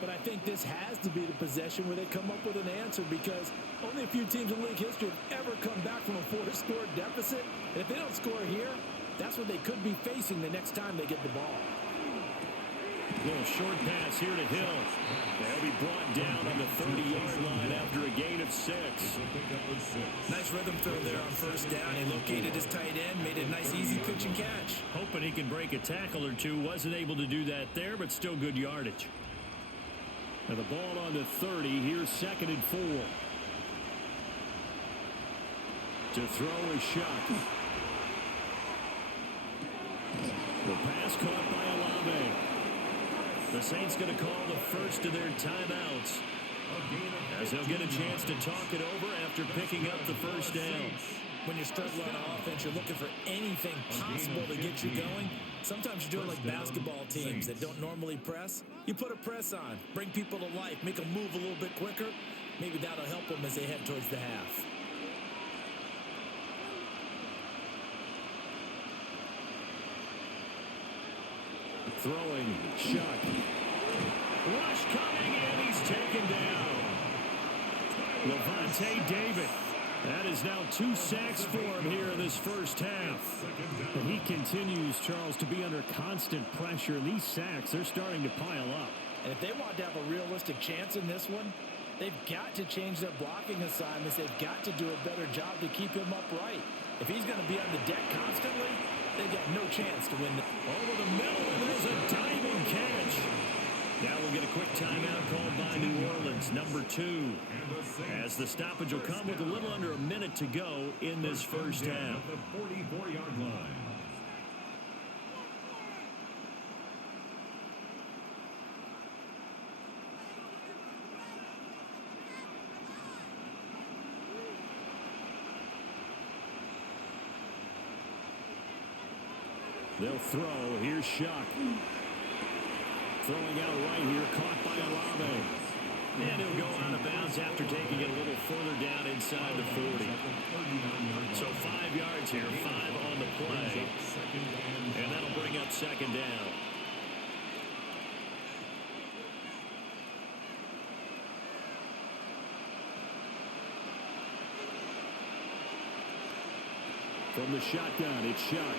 But I think this has to be the possession where they come up with an answer because only a few teams in league history have ever come back from a 4-score deficit. And if they don't score here, that's what they could be facing the next time they get the ball. Little short pass here to Hill. They'll be brought down on the 30-yard line after a gain of 6. Nice nice rhythm throw there on first down. He located his tight end, made it a nice, easy pitch and catch. Hoping he can break a tackle or two. Wasn't able to do that there, but still good yardage. And the ball on the 30. Here's 2nd and 4. To throw is Shuck. The pass caught by Olave. The Saints going to call the first of their timeouts, as they'll get a chance to talk it over after picking up the first down. When you're struggling on offense, you're looking for anything possible to get you going. Sometimes you're doing like basketball teams that don't normally press. You put a press on, bring people to life, make them move a little bit quicker. Maybe that'll help them as they head towards the half. Throwing, Shuck. Rush coming, and he's taken down. Levante David. That is now 2 sacks for him here in this first half. And he continues, Charles, to be under constant pressure. These sacks, they're starting to pile up. And if they want to have a realistic chance in this one, they've got to change their blocking assignments. They've got to do a better job to keep him upright. If he's going to be on the deck constantly, they've got no chance to win. Over the middle, and there's a diving catch. Now we'll get a quick timeout called by New Orleans, number 2. As the stoppage will come with a little under a minute to go in this first half. The 44-yard line. They'll throw. Here's Shuck. Throwing out right here, caught by Olave. And he'll go out of bounds after taking it a little further down inside the 40. So 5 yards here, 5 on the play. And that'll bring up 2nd down. From the shotgun, it's Shuck.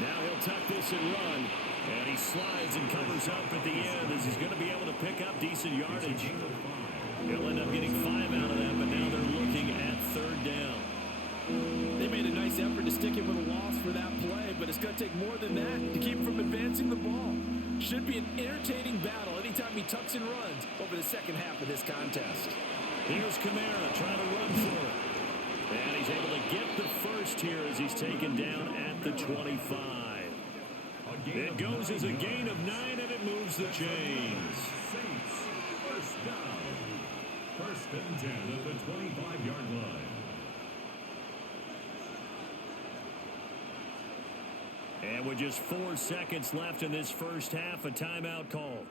Now he'll tuck this and run. And he slides and covers up at the end as he's going to be able to pick up decent yardage. He'll end up getting 5 out of that, but now they're looking at 3rd down. They made a nice effort to stick him with a loss for that play, but it's going to take more than that to keep him from advancing the ball. Should be an entertaining battle anytime he tucks and runs over the second half of this contest. Here's Kamara trying to run for it. And he's able to get the first here as he's taken down at the 25. It goes as a gain of 9, and it moves the chains. Saints, first down. 1st and 10 at the 25-yard line. And with just 4 seconds left in this first half, a timeout call.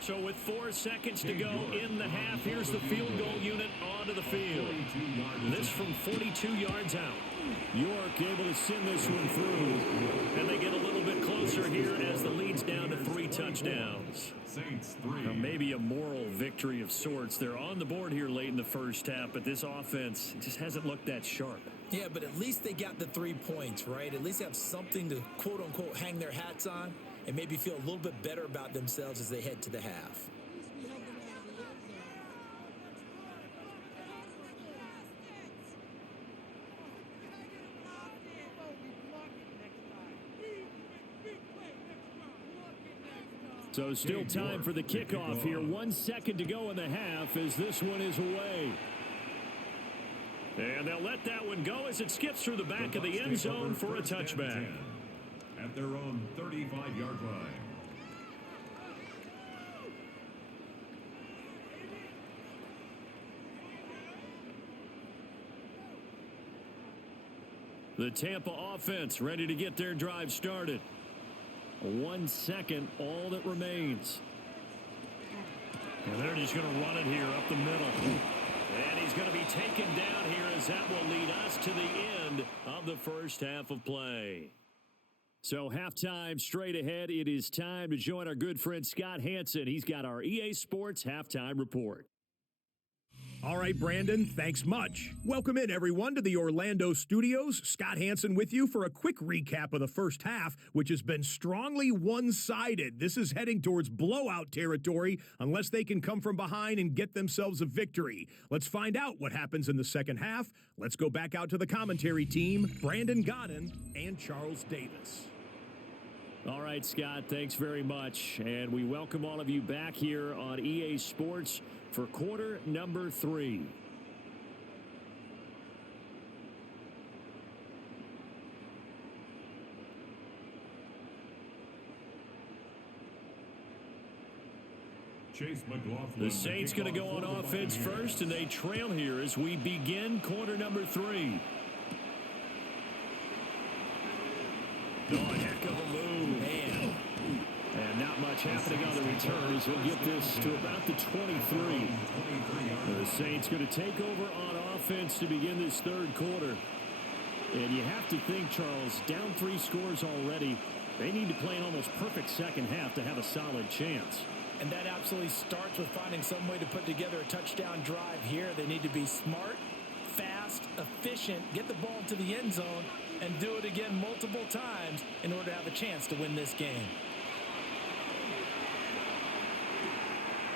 So with 4 seconds to go in the half, here's the field goal unit onto the field. This from 42 yards out. York able to send this one through. And they get a little bit closer here as the lead's down to 3 touchdowns. Saints 3. Now maybe a moral victory of sorts. They're on the board here late in the first half, but this offense just hasn't looked that sharp. Yeah, but at least they got the 3 points, right? At least have something to, quote-unquote, hang their hats on and maybe feel a little bit better about themselves as they head to the half. So still time for the kickoff here. 1 second to go in the half as this one is away. And they'll let that one go as it skips through the back of the end zone for a touchback. At their own 35-yard line. The Tampa offense ready to get their drive started. 1 second, all that remains. And they're just going to run it here up the middle. And he's going to be taken down here as that will lead us to the end of the first half of play. So halftime straight ahead. It is time to join our good friend Scott Hansen. He's got our EA Sports halftime report. All right, Brandon, thanks much. Welcome in, everyone, to the Orlando studios. Scott Hansen with you for a quick recap of the first half, which has been strongly one-sided. This is heading towards blowout territory unless they can come from behind and get themselves a victory. Let's find out what happens in the second half. Let's go back out to the commentary team, Brandon Godden and Charles Davis. All right, Scott, thanks very much. And we welcome all of you back here on EA Sports for quarter number 3. Chase McLaughlin. The Saints going to go on offense first, and they trail here as we begin quarter number 3. Oh, heck of a move. Man. And not much happening on the returns. He'll get this to about the 23. The Saints going to take over on offense to begin this third quarter. And you have to think, Charles, down 3 scores already. They need to play an almost perfect second half to have a solid chance. And that absolutely starts with finding some way to put together a touchdown drive here. They need to be smart, fast, efficient, get the ball to the end zone, and do it again multiple times in order to have a chance to win this game.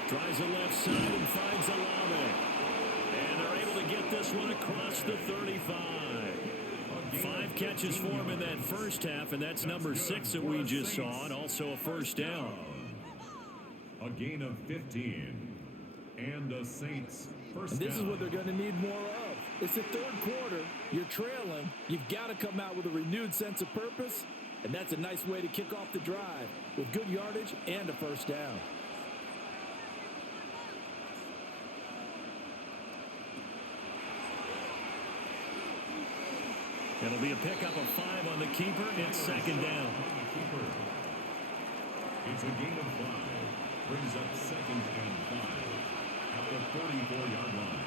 Tries the left side and finds Olave. And they're able to get this one across the 35. 5 catches for him in that first half, and that's number 6 that we just saw, and also a first down. A gain of 15. And the Saints first And this down. is what they're going to need more of. It's the third quarter. You're trailing. You've got to come out with a renewed sense of purpose, and that's a nice way to kick off the drive with good yardage and a first down. It'll be a pickup of 5 on the keeper. It's second down. It's a gain of 5. Brings up second and 5 at the 44-yard line.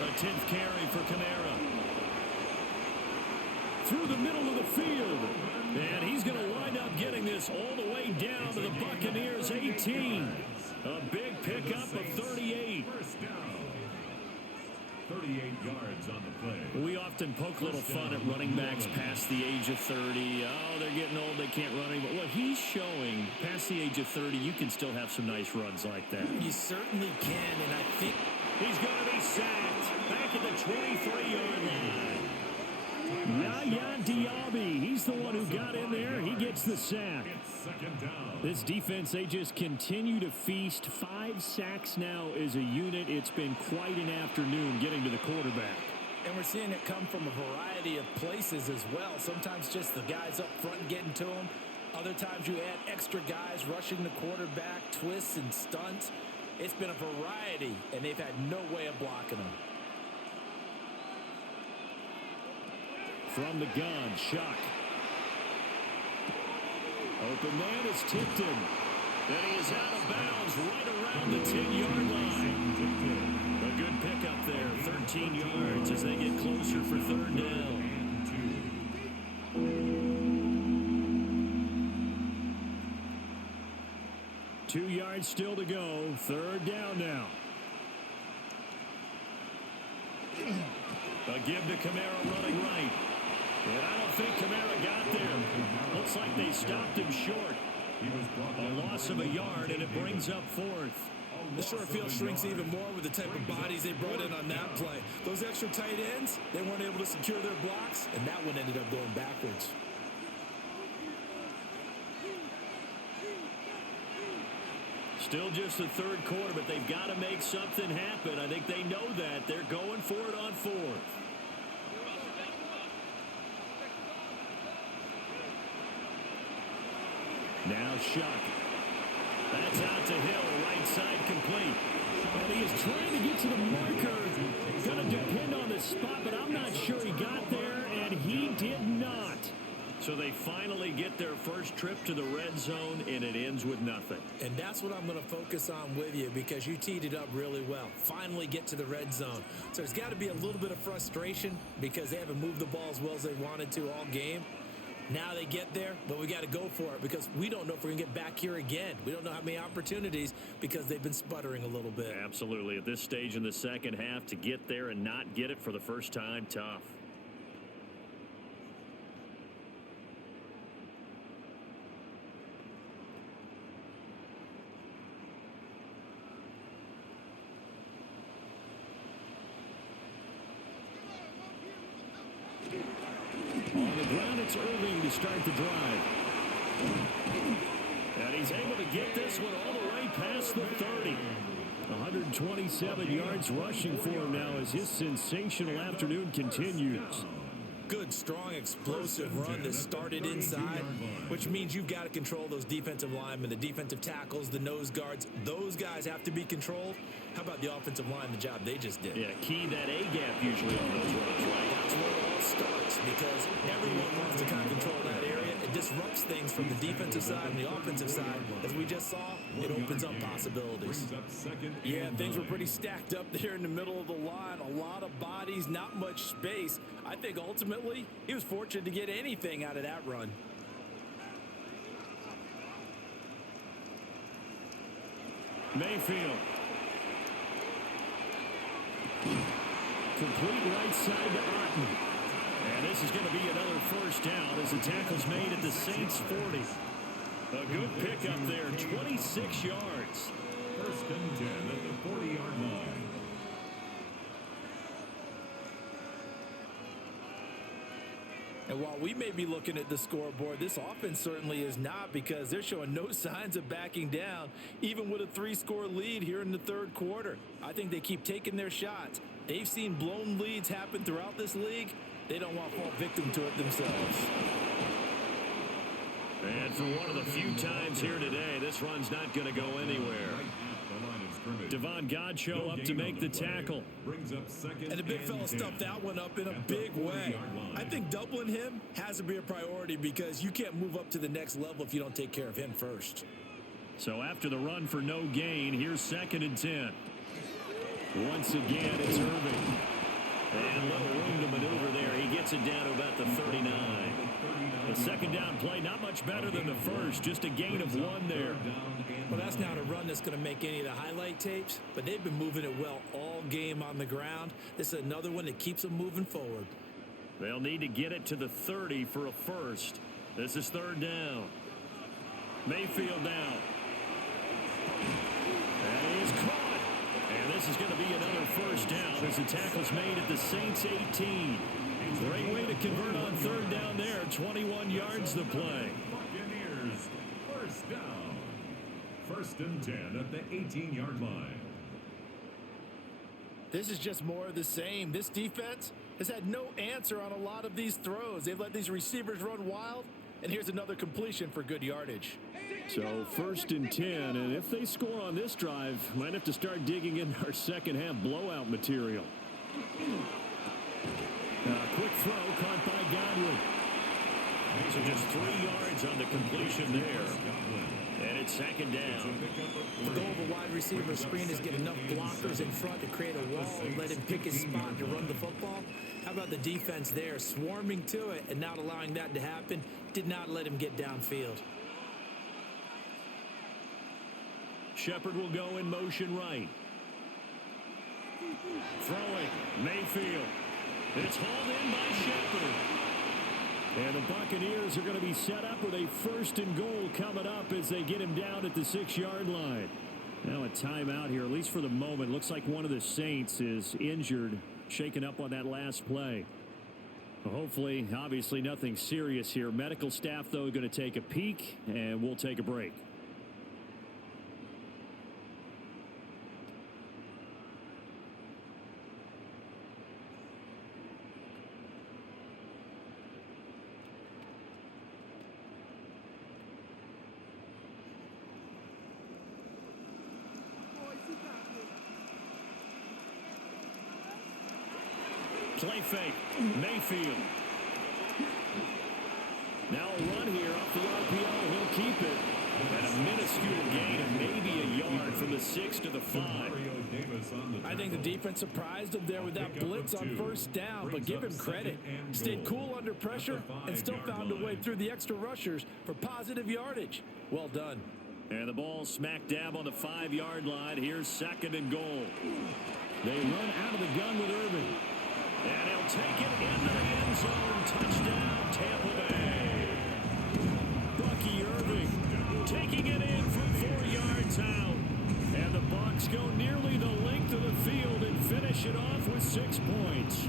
A 10th carry for Kamara. Through the middle of the field. And he's going to wind up getting this all the way down to the Buccaneers' 18. A big pickup of 38. First down. 38 yards on the play. We often poke a little fun at running backs past the age of 30. Oh, they're getting old, they can't run anymore. Well, he's showing past the age of 30, you can still have some nice runs like that. You certainly can, and I think He's going to be sacked back at the 23-yard line. Yaya Diaby, he's the one who got in there. He gets the sack. It's second down. This defense, they just continue to feast. 5 sacks now as a unit. It's been quite an afternoon getting to the quarterback. And we're seeing it come from a variety of places as well. Sometimes just the guys up front getting to him. Other times you add extra guys rushing the quarterback, twists and stunts. It's been a variety, and they've had no way of blocking them. From the gun, Shuck. Open man is Tipton. And he is out of bounds right around the 10-yard line. A good pickup there, 13 yards as they get closer for third down. 2 yards still to go. Third down now. A give to Kamara running right. And I don't think Kamara got there. Looks like they stopped him short. A loss of a yard, and it brings up 4th. The short field shrinks even more with the type of bodies they brought in on that play. Those extra tight ends, they weren't able to secure their blocks, and that one ended up going backwards. Still just the third quarter, but they've got to make something happen. I think they know that. They're going for it on 4th. Now Shuck. That's out to Hill, right side complete. And he is trying to get to the marker. Going to depend on the spot, but I'm not sure he got there, and he did not. So they finally get their first trip to the red zone, and it ends with nothing. And that's what I'm going to focus on with you, because you teed it up really well. Finally get to the red zone. So there's got to be a little bit of frustration because they haven't moved the ball as well as they wanted to all game. Now they get there, but we got to go for it because we don't know if we're going to get back here again. We don't know how many opportunities because they've been sputtering a little bit. Absolutely. At this stage in the second half, to get there and not get it for the first time, tough. On the ground, it's Irving to start the drive. And he's able to get this one all the way past the 30. 127 yards rushing for him now as his sensational afternoon continues. Good, strong, explosive run that started inside, which means you've got to control those defensive linemen, the defensive tackles, the nose guards. Those guys have to be controlled. How about the offensive line, the job they just did? Yeah, key that A-gap usually on those runs, right? That's where it all starts because everyone wants to kind of control that area. It disrupts things from the defensive side and the offensive side. As we just saw, it opens up possibilities. Yeah, things were pretty stacked up there in the middle of the line. A lot of bodies, not much space. I think ultimately he was fortunate to get anything out of that run. Mayfield. Complete right side to Arden. And this is going to be another first down as the tackle's made at the Saints 40. A good pickup there, 26 yards. First and 10 at the 40-yard line. And while we may be looking at the scoreboard, this offense certainly is not, because they're showing no signs of backing down, even with a 3-score lead here in the third quarter. I think they keep taking their shots. They've seen blown leads happen throughout this league. They don't want to fall victim to it themselves. And for one of the few times here today, this run's not going to go anywhere. Devon Godchaux up to make the tackle. And the big fella stuffed that one up in a big way. I think doubling him has to be a priority because you can't move up to the next level if you don't take care of him first. So after the run for no gain, here's 2nd and 10. Once again, it's Irving. And a little room to maneuver there. He gets it down to about the 39. The second down play, not much better than the first, just a gain of 1 there. Well, that's not a run that's going to make any of the highlight tapes, but they've been moving it well all game on the ground. This is another one that keeps them moving forward. They'll need to get it to the 30 for a first. This is 3rd down. Mayfield down. And he's caught. And this is going to be another first down as the tackle's made at the Saints 18. Great way to convert on 3rd down there. 21 yards the play. Buccaneers, first down. 1st and 10 at the 18-yard line. This is just more of the same. This defense has had no answer on a lot of these throws. They've let these receivers run wild, and here's another completion for good yardage. So 1st and 10, and if they score on this drive, might have to start digging in our second half blowout material. Quick throw caught by Godwin. So just 3 yards on the completion there. And it's 2nd down. The goal of a wide receiver screen is get enough blockers in front to create a wall and let him pick his spot to run the football. How about the defense there, swarming to it and not allowing that to happen? Did not let him get downfield. Shepard will go in motion right. Throwing, Mayfield. It's hauled in by Shepard. And the Buccaneers are going to be set up with a 1st and goal coming up as they get him down at the 6-yard line. Now a timeout here, at least for the moment. Looks like one of the Saints is injured, shaken up on that last play. Hopefully, obviously nothing serious here. Medical staff, though, going to take a peek, and we'll take a break. Play fake, Mayfield. Now a run here off the RPO. He'll keep it. And a minuscule gain of maybe a yard from the 6 to the 5. I think the defense surprised him there with that blitz on first down, but give him credit. Stayed cool under pressure and still found a way through the extra rushers for positive yardage. Well done. And the ball smack dab on the 5-yard line. Here's 2nd and goal. They run out of the gun with Irving. And he'll take it into the end zone. Touchdown, Tampa Bay. Bucky Irving taking it in from 4 yards out. And the Bucs go nearly the length of the field and finish it off with 6 points.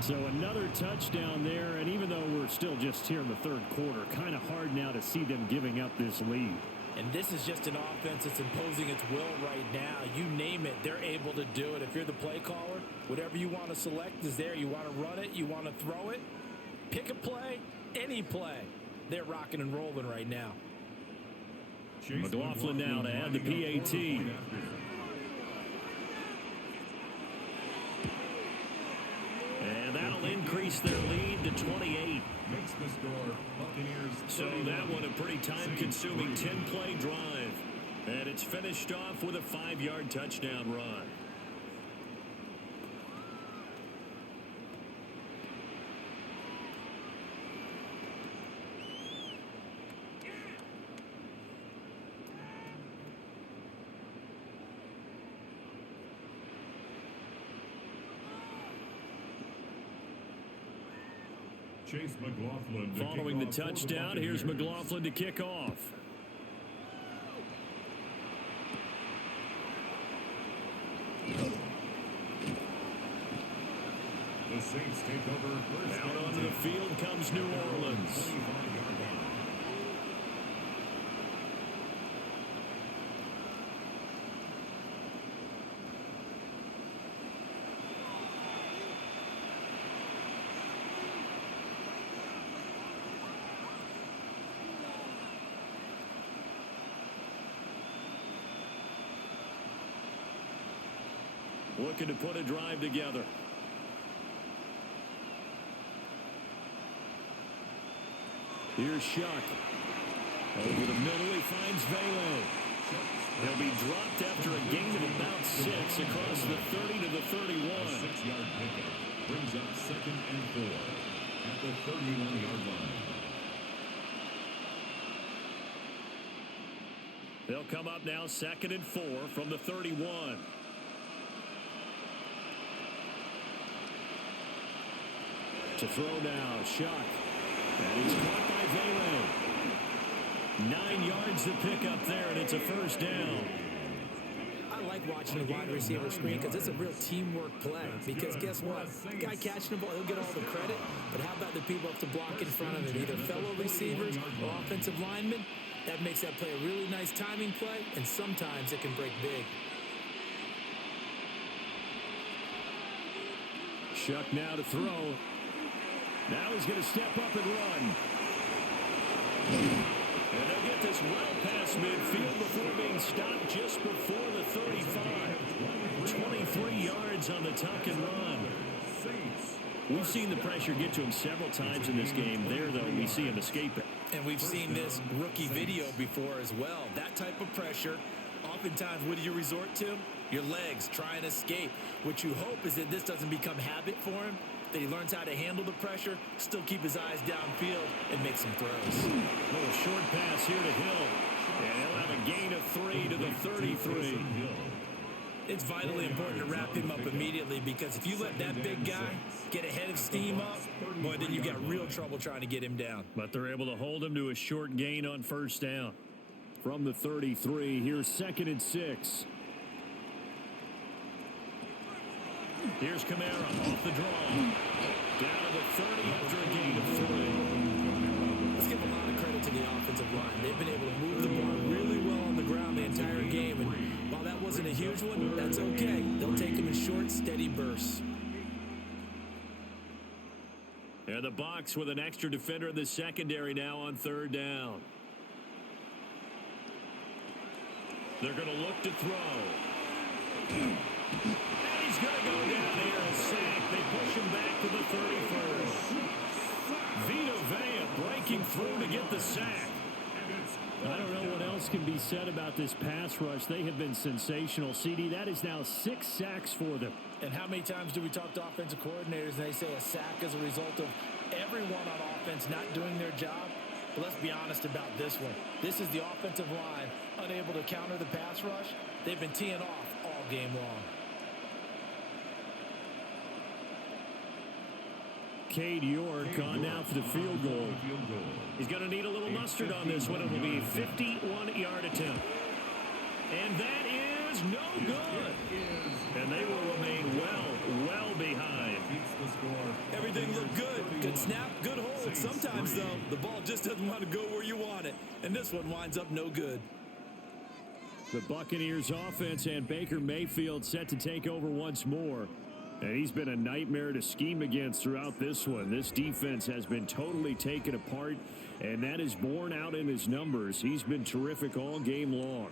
So another touchdown there, and even though we're still just here in the 3rd quarter, kind of hard now to see them giving up this lead. And this is just an offense that's imposing its will right now. You name it, they're able to do it. If you're the play caller, whatever you want to select is there. You want to run it, you want to throw it, pick a play, any play. They're rocking and rolling right now. McLaughlin now to add the PAT. And that'll increase their lead to 28. Makes the score Buccaneers. So that one a pretty time-consuming 10-play drive. And it's finished off with a 5-yard touchdown run. Chase McLaughlin. Following the touchdown, here's McLaughlin to kick off. The Saints take over first. Out onto the field comes New Orleans. Looking to put a drive together. Here's Shuck. Over the middle, he finds Vele. He'll be dropped after a gain of about 6 across the 30 to the 31. A 6-yard pickup brings up 2nd and 4 at the 31-yard line. They'll come up now 2nd and 4 from the 31. To throw now, Shuck. And he's caught by Vele. 9 yards to pick up there, and it's a first down. I like watching the wide receiver screen because it's a real teamwork play. Because guess what? The guy catching the ball, he'll get all the credit. But how about the people up to block in front of him? Either fellow receivers or offensive linemen. That makes that play a really nice timing play, and sometimes it can break big. Shuck now to throw. Now he's going to step up and run. And they'll get this well past midfield before being stopped just before the 35. 23 yards on the tuck and run. We've seen the pressure get to him several times in this game. There, though, we see him escape it. And we've seen this rookie video before as well. That type of pressure, oftentimes, what do you resort to? Your legs, try and escape. What you hope is that this doesn't become habit for him, that he learns how to handle the pressure, still keep his eyes downfield, and make some throws. A little short pass here to Hill. And he'll have a gain of 3 to the 33. It's vitally important to wrap him up immediately, because if you let that big guy get ahead of steam up, boy, then you've got real trouble trying to get him down. But they're able to hold him to a short gain on first down. From the 33, here's 2nd and 6. Here's Kamara off the draw. Down to the 30 after a gain of 3. Let's give a lot of credit to the offensive line. They've been able to move the ball really well on the ground the entire game. And while that wasn't a huge one, that's okay. They'll take them in short, steady bursts. And the Bucs with an extra defender in the secondary now on 3rd down. They're going to look to throw. And he's going to go down here and sack. They push him back to the 31st. Vita Vea through to get the sack. I don't know what else can be said about this pass rush. They have been sensational. CD, that is now 6 sacks for them. And how many times do we talk to offensive coordinators and they say a sack is a result of everyone on offense not doing their job? But let's be honest about this one. This is the offensive line unable to counter the pass rush. They've been teeing off all game long. Cade York on now for the field goal. He's going to need a little mustard on this one. It will be a 51-yard attempt. And that is no good. And they will remain well behind. Everything looked good. Good snap, good hold. Sometimes, though, the ball just doesn't want to go where you want it. And this one winds up no good. The Buccaneers offense and Baker Mayfield set to take over once more. And he's been a nightmare to scheme against throughout this one. This defense has been totally taken apart, and that is borne out in his numbers. He's been terrific all game long.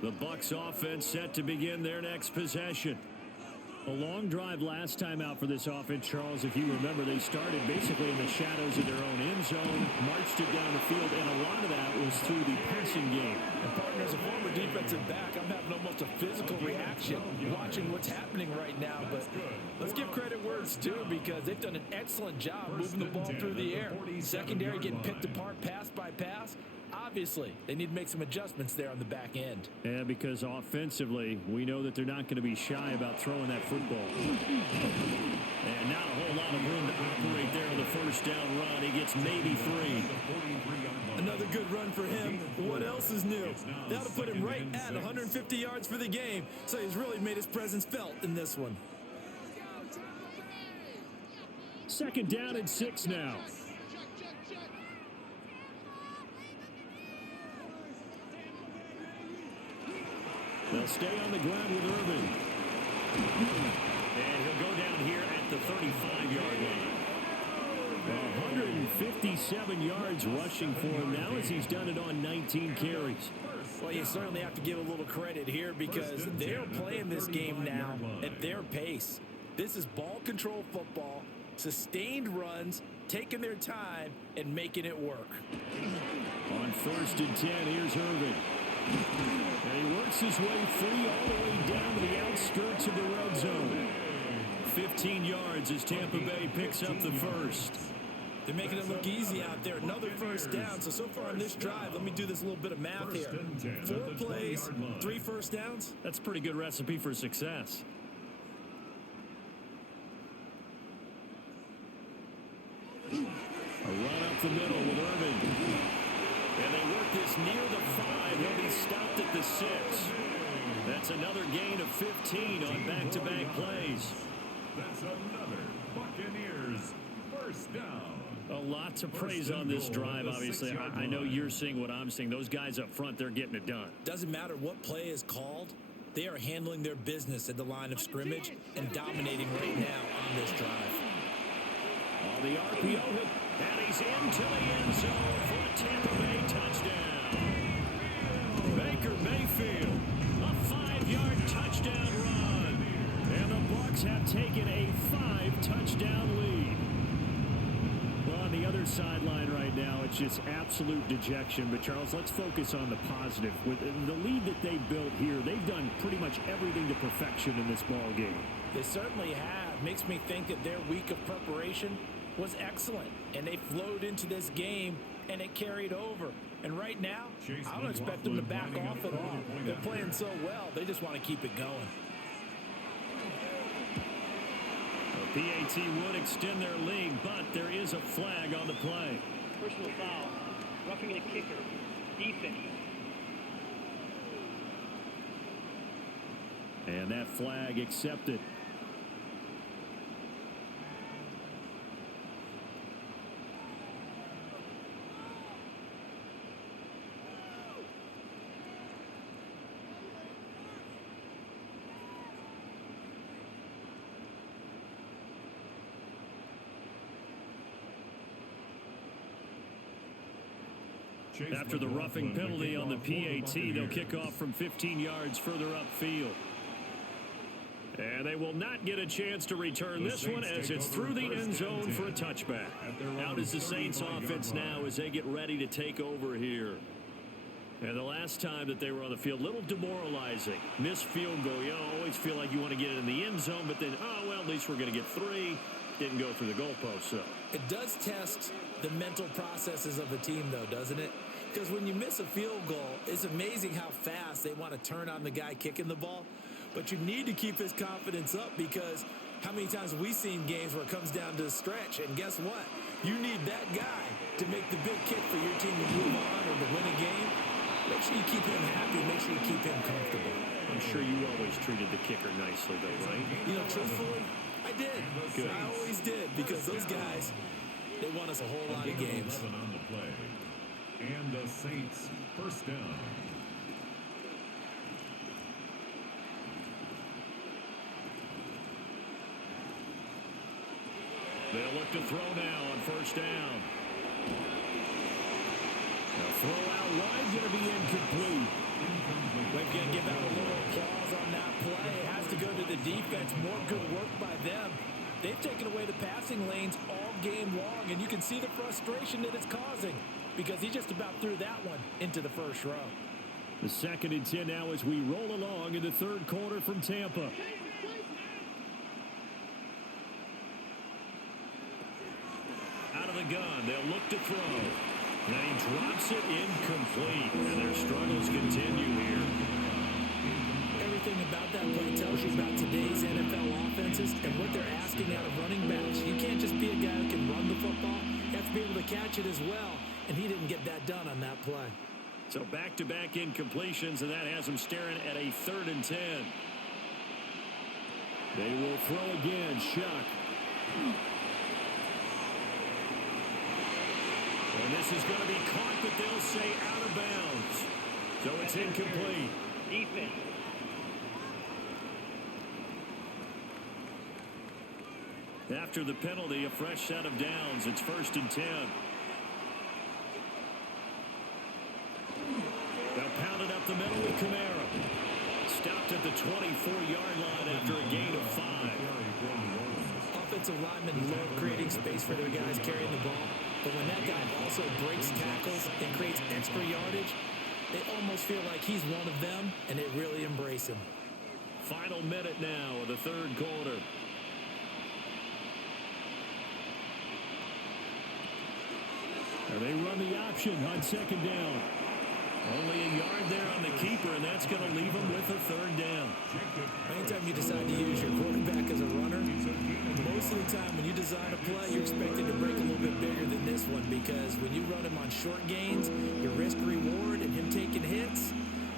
The Bucs offense set to begin their next possession. A long drive last time out for this offense, Charles. If you remember, they started basically in the shadows of their own end zone, marched it down the field, and a lot of that was through the passing game. And partner, as a former defensive back, I'm having almost a physical reaction watching what's happening right now. But let's give credit where it's due, because they've done an excellent job moving the ball through the air. Secondary getting picked apart pass by pass. Obviously, they need to make some adjustments there on the back end. Yeah, because offensively, we know that they're not going to be shy about throwing that football. And not a whole lot of room to operate there on the first down run. He gets maybe 3. Another good run for him. What else is new? That'll put him right at 150 yards for the game. So he's really made his presence felt in this one. Second down and 6 now. They'll stay on the ground with Irvin. And he'll go down here at the 35-yard line. 157 yards rushing for him now, as he's done it on 19 carries. Well, you certainly have to give a little credit here, because they're playing this game now at their pace. This is ball control football, sustained runs, taking their time, and making it work. On 1st and 10, here's Irvin. And he works his way free all the way down to the outskirts of the red zone. 15 yards as Tampa Bay picks up the first. They're making it look easy out there. Another first down. So far on this drive, let me do this little bit of math here. 4 plays, 3 first downs. That's a pretty good recipe for success. A run up the middle with Irvin. And they work this near the 5. He'll be stopped at the 6. That's another gain of 15 on back-to-back plays. That's another Buccaneers first down. A lot to praise on this drive, obviously. I know you're seeing what I'm seeing. Those guys up front, they're getting it done. Doesn't matter what play is called. They are handling their business at the line of scrimmage and dominating right now on this drive. On the RPO, and he's into the end zone for a Tampa Bay touchdown. Baker Mayfield, a 5-yard touchdown run. And the Bucs have taken a 5-touchdown lead. Well, on the other sideline right now, it's just absolute dejection. But, Charles, let's focus on the positive. With the lead that they built here, they've done pretty much everything to perfection in this ball game. They certainly have. Makes me think that their week of preparation was excellent, and they flowed into this game, and it carried over. And right now, I don't expect them to back off at all. They're playing so well, they just want to keep it going. The PAT would extend their lead, but there is a flag on the play. Personal foul. Roughing the kicker. Defense. And that flag accepted. After the roughing penalty on the PAT, they'll kick off from 15 yards further upfield. And they will not get a chance to return this one as it's through the end zone for a touchback. Out is the Saints offense now as they get ready to take over here. And the last time that they were on the field, a little demoralizing. Missed field goal. You always feel like you want to get it in the end zone, but then, oh, well, at least we're going to get 3. Didn't go through the goalpost, so. It does test the mental processes of the team, though, doesn't it? Because when you miss a field goal, it's amazing how fast they want to turn on the guy kicking the ball. But you need to keep his confidence up because how many times have we seen games where it comes down to the stretch? And guess what? You need that guy to make the big kick for your team to move on or to win a game. Make sure you keep him happy. Make sure you keep him comfortable. I'm sure you always treated the kicker nicely, though, right? You know, truthfully, I did. Good. I always did because those guys, they won us a whole lot of games. On the play. And the Saints first down. They'll look to throw now on first down. The throw out wide going to be incomplete. We're going to give out a little applause on that play. It has to go to the defense. More good work by them. They've taken away the passing lanes all game long, and you can see the frustration that it's causing because he just about threw that one into the first row. The 2nd and 10 now as we roll along in the third quarter from Tampa. Out of the gun, they'll look to throw. And he drops it incomplete, and their struggles continue here. Everything about that play tells you about today's NFL offenses and what they're asking out of running backs. You can't just be a guy who can run the football. You have to be able to catch it as well, and he didn't get that done on that play. So back-to-back incompletions, and that has them staring at a 3rd and 10. They will throw again. Shuck. And this is going to be caught, but they'll say out of bounds. So it's incomplete. Defense. After the penalty, a fresh set of downs. It's 1st and 10. They'll pound it up the middle with Kamara. Stopped at the 24-yard line after a gain of 5. Offensive linemen love creating space for their guys carrying the ball. But when that guy also breaks tackles and creates extra yardage, they almost feel like he's one of them, and they really embrace him. Final minute now of the third quarter. And they run the option on 2nd down. Only a yard there on the keeper, and that's going to leave them with a 3rd down. Anytime you decide to use your quarterback as a runner, most of the time when you design a play, you're expected to break a little bit bigger than this one because when you run him on short gains, your risk-reward and him taking hits,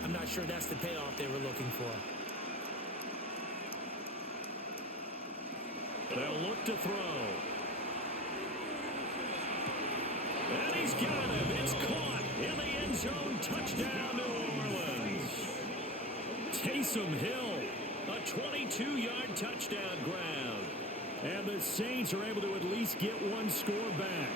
I'm not sure that's the payoff they were looking for. They'll look to throw. And he's got him. It's caught in the end zone. Touchdown, New Orleans. Taysom Hill, a 22-yard touchdown grab. And the Saints are able to at least get one score back.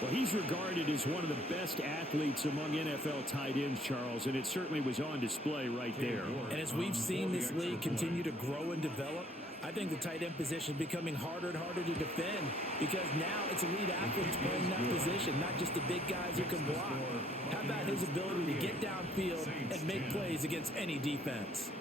Well, he's regarded as one of the best athletes among NFL tight ends, Charles, and it certainly was on display right there. And as we've seen this league continue to grow and develop, I think the tight end position is becoming harder and harder to defend because now it's elite athletes playing that position, not just the big guys who can block. How about his ability to get downfield and make plays against any defense?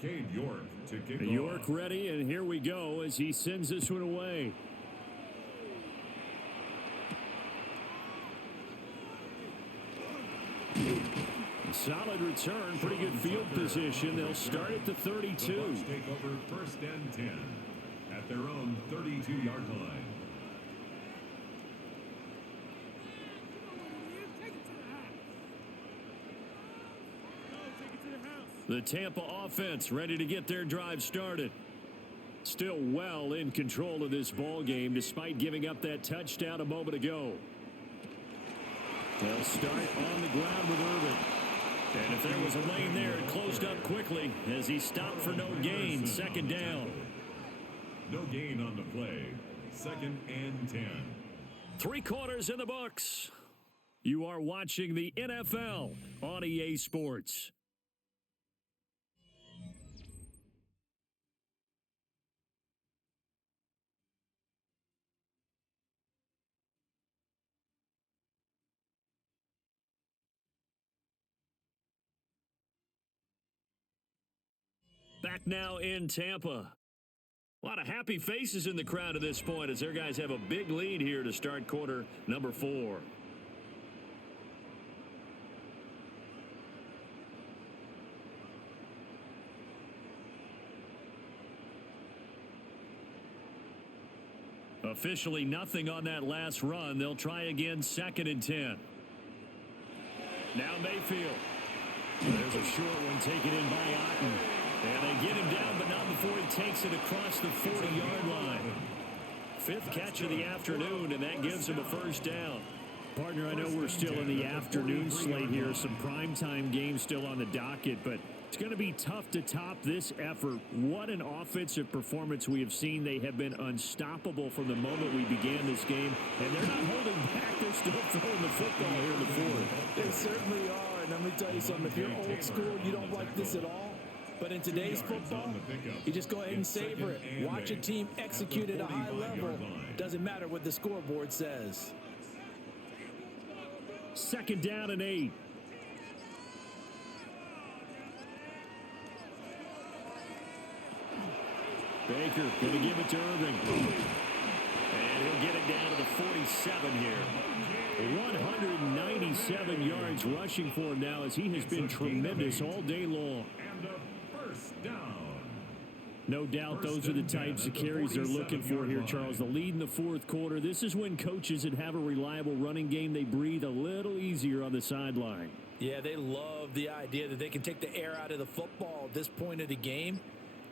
Cade York to kick York off. ready, and here we go as he sends this one away. A solid return, pretty good field position. They'll start at the 32. The Bucs take over 1st and 10 at their own 32-yard line. Take it to the house. The Tampa offense ready to get their drive started. Still well in control of this ball game despite giving up that touchdown a moment ago. They'll start on the ground with Irvin. And if there was a lane there, it closed up quickly as he stopped for no gain. Second down. No gain on the play. 2nd and 10. 3 quarters in the books. You are watching the NFL on EA Sports. Back now in Tampa. A lot of happy faces in the crowd at this point as their guys have a big lead here to start quarter number 4. Officially nothing on that last run. They'll try again 2nd and 10. Now Mayfield. There's a short one taken in by Otten. And they get him down, but not before he takes it across the 40-yard line. 5th catch of the afternoon, and that gives him a first down. Partner, I know we're still in the afternoon slate here. Some primetime games still on the docket, but it's going to be tough to top this effort. What an offensive performance we have seen. They have been unstoppable from the moment we began this game, and they're not holding back. They're still throwing the football here in the 4th. They certainly are, and let me tell you something. If you're old school, you don't like this at all. But in today's football, you just go ahead and savor it. Watch a team execute at a high level. Doesn't matter what the scoreboard says. 2nd down and 8. Baker going to give it to Irving. And he'll get it down to the 47 here. 197 yards rushing for him now as he has been tremendous all day long. No doubt those are the types of carries they're looking for here, Charles. The lead in the 4th quarter. This is when coaches that have a reliable running game, they breathe a little easier on the sideline. Yeah, they love the idea that they can take the air out of the football at this point of the game.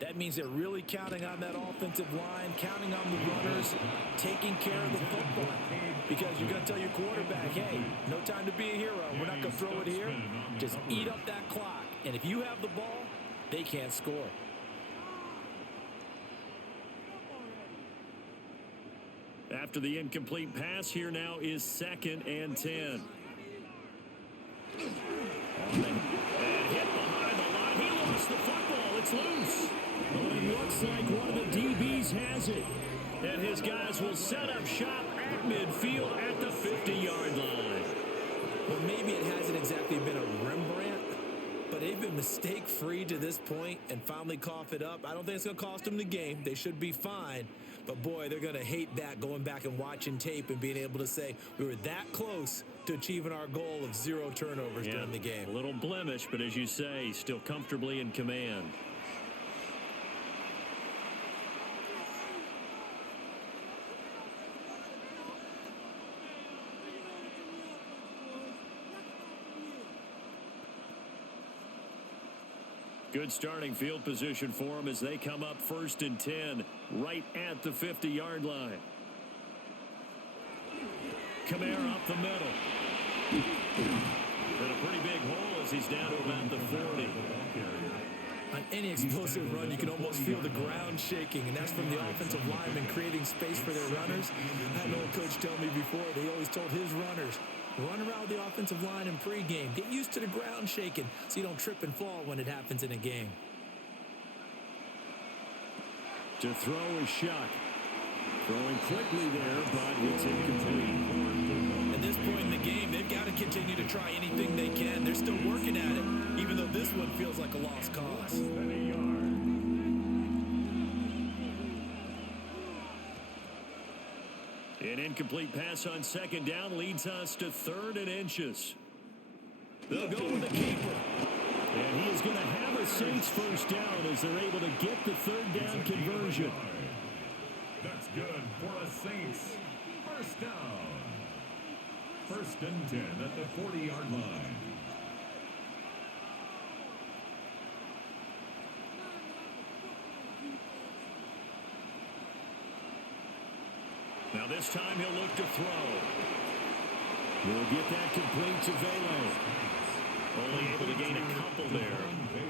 That means they're really counting on that offensive line, counting on the runners, taking care of the football. Because you're going to tell your quarterback, hey, no time to be a hero. We're not going to throw it here. Just eat up that clock. And if you have the ball, they can't score. After the incomplete pass, here now is 2nd and 10. And hit behind the line. He lost the football. It's loose. Well, it looks like one of the DBs has it. And his guys will set up shop at midfield at the 50-yard line. Well, maybe it hasn't exactly been a Rembrandt, but they've been mistake-free to this point and finally cough it up. I don't think it's going to cost them the game. They should be fine. But, boy, they're going to hate that, going back and watching tape and being able to say we were that close to achieving our goal of 0 turnovers during the game. A little blemish, but as you say, still comfortably in command. Good starting field position for them as they come up 1st and 10 right at the 50-yard line. Kamara up the middle. And a pretty big hole as he's down to about the 40. On any explosive run, you can almost feel the ground shaking, and that's from the offensive linemen creating space for their runners. I had an old coach tell me before, they always told his runners, run around the offensive line in pregame. Get used to the ground shaking so you don't trip and fall when it happens in a game. To throw is Shuck. Throwing quickly there, but it's incomplete. At this point in the game, they've got to continue to try anything they can. They're still working at it, even though this one feels like a lost cause. An incomplete pass on 2nd down leads us to 3rd and inches. They'll go with the keeper. And he is going to have a Saints first down as they're able to get the 3rd down conversion. That's good for a Saints first down. 1st and 10 at the 40-yard line. Now this time he'll look to throw. We'll get that complete to Vela. Only able to gain a couple there,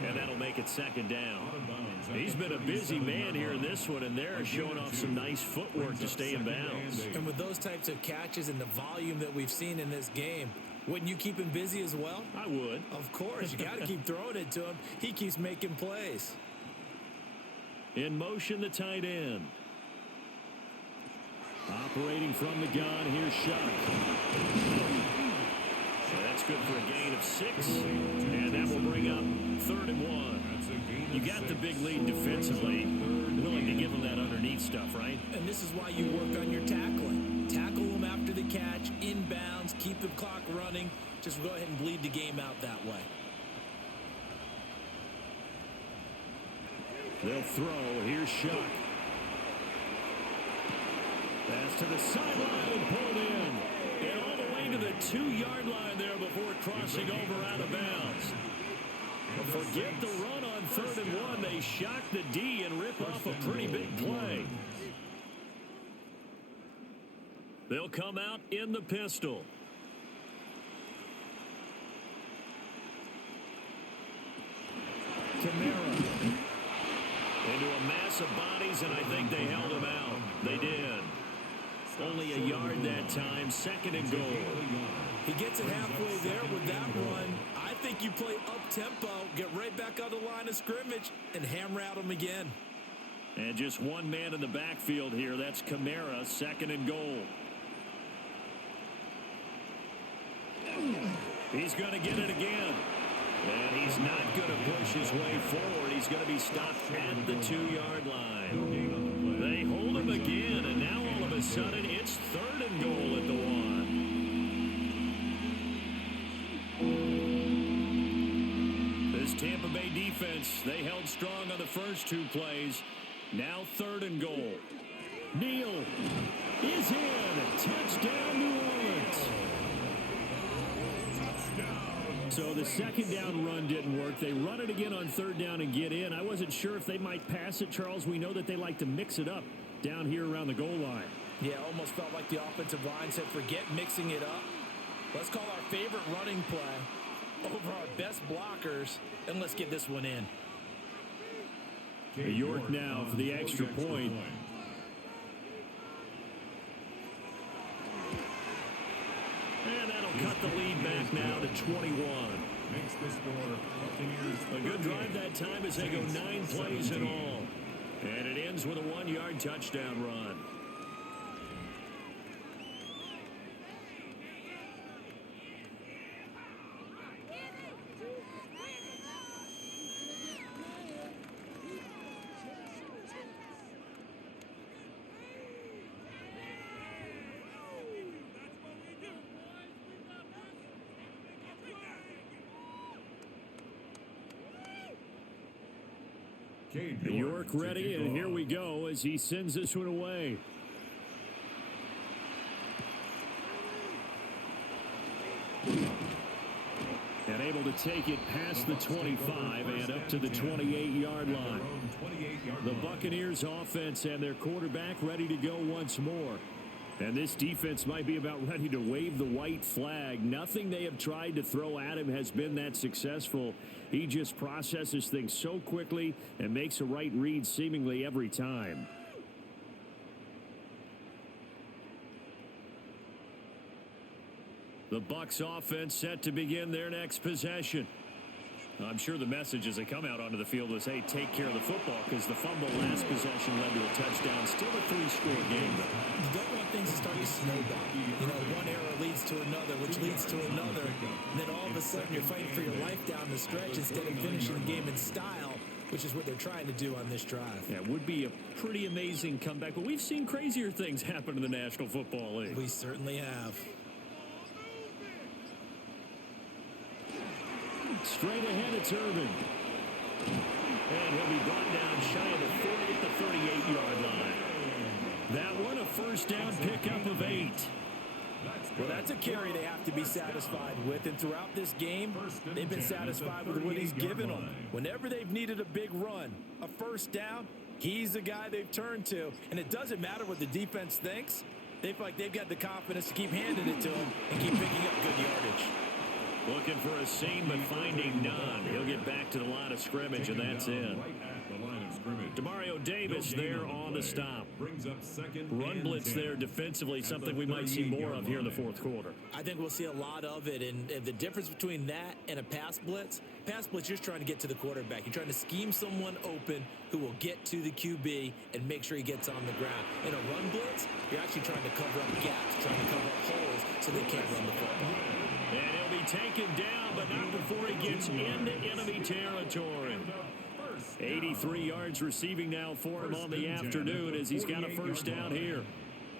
and that'll make it second down. He's been a busy man here in this one, and they're showing off some nice footwork to stay in bounds. And with those types of catches and the volume that we've seen in this game, wouldn't you keep him busy as well? I would. Of course. You got to keep throwing it to him. He keeps making plays. In motion, the tight end. Operating from the gun, here's Shuck. So that's good for a gain of 6, and that will bring up 3rd and 1. You got the big lead defensively. Willing to give them that underneath stuff, right? And this is why you work on your tackling. Tackle them after the catch, inbounds, keep the clock running. Just go ahead and bleed the game out that way. They'll throw. Here's Shuck. Pass to the sideline and pulled in. And all the way to the 2-yard line there before crossing over out of bounds. Forget the run on 3rd and 1. They shock the D and rip off a pretty big play. They'll come out in the pistol. Kamara. Into a mass of bodies, and I think they held him out. They did. Only a yard that time, 2nd and goal. He gets it halfway there with that run. I think you play up-tempo, get right back on the line of scrimmage, and hammer out him again. And just one man in the backfield here. That's Kamara, 2nd and goal. He's going to get it again. And he's not going to push his way forward. He's going to be stopped at the 2-yard line. They hold him again, and now all of a sudden it's 3rd and goal at the 1. This Tampa Bay defense, they held strong on the first 2 plays. Now 3rd and goal. Neal is in. Touchdown, New Orleans. So the 2nd down run didn't work. They run it again on 3rd down and get in. I wasn't sure if they might pass it, Charles. We know that they like to mix it up down here around the goal line. Yeah, almost felt like the offensive line said, forget mixing it up. Let's call our favorite running play over our best blockers, and let's get this one in. York now for the extra point. And that'll cut the lead back now to 21. Makes the score Buccaneers. A good drive that time as they go 9 plays in all. And it ends with a 1-yard touchdown run. York ready, and here we go as he sends this one away. And able to take it past the 25 and up to the 28-yard line. The Buccaneers offense and their quarterback ready to go once more. And this defense might be about ready to wave the white flag. Nothing they have tried to throw at him has been that successful. He just processes things so quickly and makes a right read seemingly every time. The Bucs offense set to begin their next possession. I'm sure the message as they come out onto the field was, hey, take care of the football, because the fumble last possession led to a touchdown. Still a 3-score game, though. You don't want things to start to snowball. You know, one error leads to another, which leads to another. And then all of a sudden you're fighting for your life down the stretch instead of finishing the game in style, which is what they're trying to do on this drive. Yeah, it would be a pretty amazing comeback, but we've seen crazier things happen in the National Football League. We certainly have. Straight ahead, it's Irvin. And he'll be brought down shy of the 40 at the 38-yard line. That one, a first down pickup of 8. Well, that's a carry they have to be satisfied with. And throughout this game, they've been satisfied with what he's given them. Whenever they've needed a big run, a first down, he's the guy they've turned to. And it doesn't matter what the defense thinks. They feel like they've got the confidence to keep handing it to him and keep picking up good yardage. Looking for a seam, but finding none. He'll get back to the line of scrimmage, and that's in. Demario Davis there on the stop. Run blitz there defensively, something we might see more of here in the fourth quarter. I think we'll see a lot of it, and the difference between that and a pass blitz, you're just trying to get to the quarterback. You're trying to scheme someone open who will get to the QB and make sure he gets on the ground. In a run blitz, you're actually trying to cover up gaps, trying to cover up holes so they can't run the football. And he'll be taken down, but not before he gets into enemy territory. 83 yards receiving now for him on the afternoon as he's got a first down here.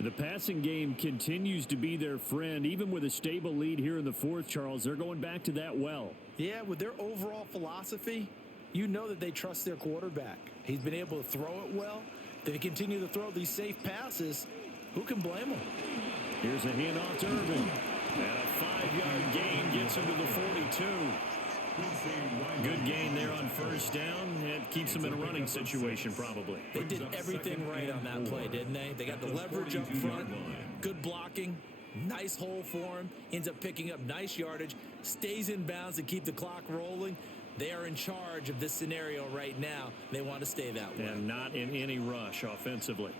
The passing game continues to be their friend. Even with a stable lead here in the fourth, Charles, they're going back to that well. Yeah, with their overall philosophy, you know that they trust their quarterback. He's been able to throw it well. They continue to throw these safe passes. Who can blame them? Here's a handoff to Irvin. And a 5-yard gain gets him to the 42. Good gain there on first down. It keeps them in a running situation probably. They did everything right on that play, didn't they? They got the leverage up front, good blocking, nice hole for him, ends up picking up nice yardage, stays in bounds to keep the clock rolling. They are in charge of this scenario right now. They want to stay that way. And not in any rush offensively.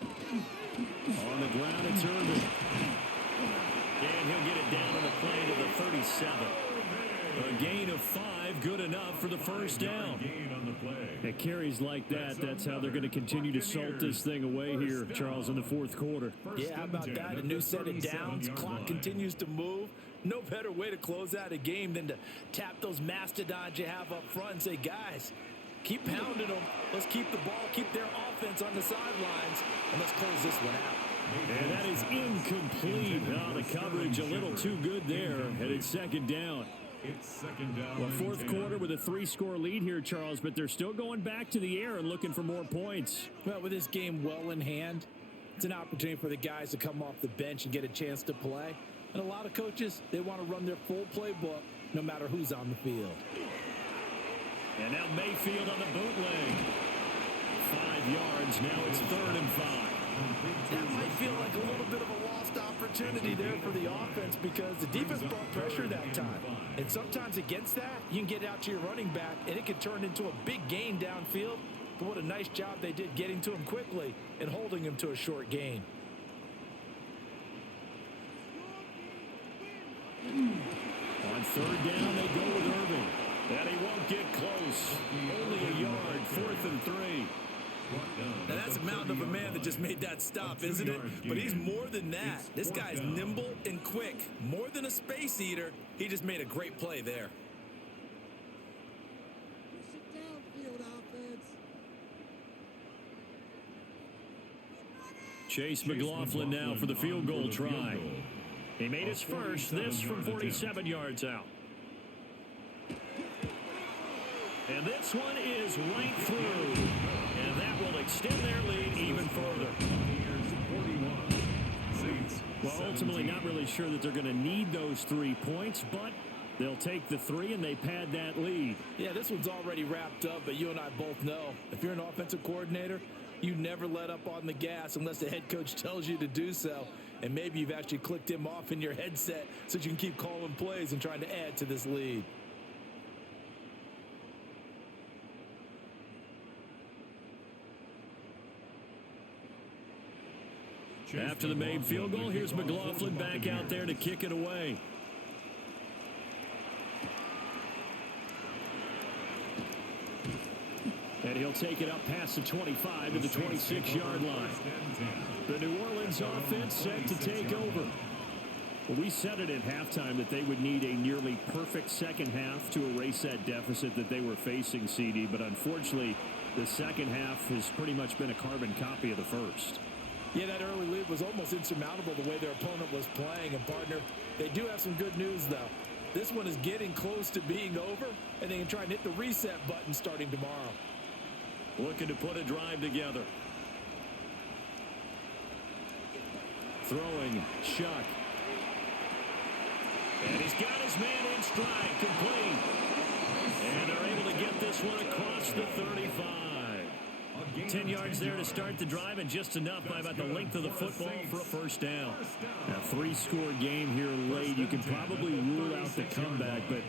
On the ground, it's Irvin. And he'll get it down on the play to the 37. A gain of 5, good enough for the first down. At carries like that, that's how they're going to continue to salt this thing away here, Charles, in the fourth quarter. Yeah, how about that? A new set of downs. Clock continues to move. No better way to close out a game than to tap those mastodons you have up front and say, guys, keep pounding them. Let's keep the ball, keep their offense on the sidelines, and let's close this one out. And that is incomplete. Oh, the coverage a little too good there, and it's second down. Well, fourth quarter with a 3-score lead here, Charles, but they're still going back to the air and looking for more points. Well, with this game well in hand, it's an opportunity for the guys to come off the bench and get a chance to play. And a lot of coaches, they want to run their full playbook no matter who's on the field. And now Mayfield on the bootleg. 5 yards. Now it's 3rd and 5. That might feel like a little bit of a lost opportunity there for the offense because the defense brought pressure that time. And sometimes against that, you can get out to your running back, and it can turn into a big gain downfield. But what a nice job they did getting to him quickly and holding him to a short gain. On 3rd down, they go with Irving. And he won't get close. Only a yard, 4th and 3. Now that's a mountain of a man that just made that stop, isn't it? But he's more than that. This guy's nimble and quick. More than a space eater. He just made a great play there. Chase McLaughlin now for the field goal try. He made his first, this from 47 yards out. And this one is right through. And that will extend their lead even further. Well, ultimately not really sure that they're going to need those 3 points, but they'll take the 3 and they pad that lead. Yeah, this one's already wrapped up, but you and I both know if you're an offensive coordinator, you never let up on the gas unless the head coach tells you to do so. And maybe you've actually clicked him off in your headset so you can keep calling plays and trying to add to this lead. After the made field goal, here's McLaughlin back out there to kick it away. And he'll take it up past the 25 to the 26-yard line. The New Orleans offense set to take over. Well, we said it at halftime that they would need a nearly perfect second half to erase that deficit that they were facing, CD. But unfortunately, the second half has pretty much been a carbon copy of the first. Yeah, that early lead was almost insurmountable the way their opponent was playing. And, partner, they do have some good news, though. This one is getting close to being over, and they can try and hit the reset button starting tomorrow. Looking to put a drive together. Throwing, Shuck. And he's got his man in stride, complete. And they're able to get this one across the 35. 10 yards there to start the drive, and just enough by about the length of the football for a first down. A 3-score game here late. You can probably rule out the comeback, but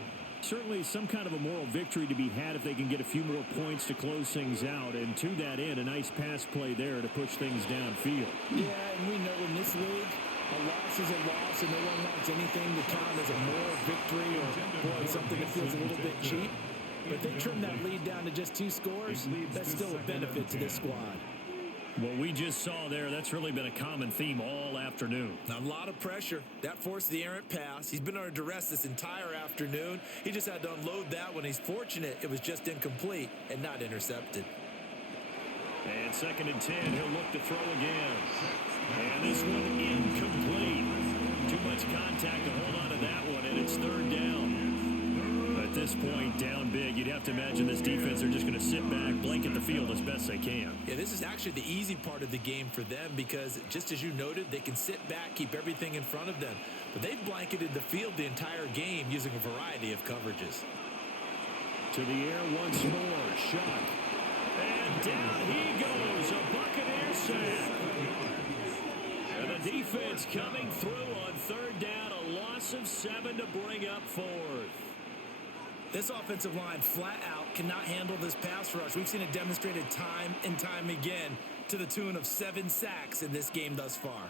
certainly some kind of a moral victory to be had if they can get a few more points to close things out. And to that end, a nice pass play there to push things downfield. Yeah, and we know in this league, a loss is a loss, and no one wants anything to count as a moral victory or, boy, something that feels a little bit cheap. But if they trim that lead down to just 2 scores, that's still a benefit to this squad. What we just saw there, that's really been a common theme all afternoon. A lot of pressure. That forced the errant pass. He's been under duress this entire afternoon. He just had to unload that one. He's fortunate it was just incomplete and not intercepted. And 2nd and 10, he'll look to throw again. And this one incomplete. Too much contact to hold on to that one, and it's 3rd down. At this point, down big, you'd have to imagine this defense are just going to sit back, blanket the field as best they can. Yeah, this is actually the easy part of the game for them because, just as you noted, they can sit back, keep everything in front of them. But they've blanketed the field the entire game using a variety of coverages. To the air once more, Shuck. And down he goes, a Buccaneer sack. And the defense coming through on 3rd down, a loss of 7 to bring up 4th. This offensive line flat out cannot handle this pass rush. We've seen it demonstrated time and time again to the tune of 7 sacks in this game thus far.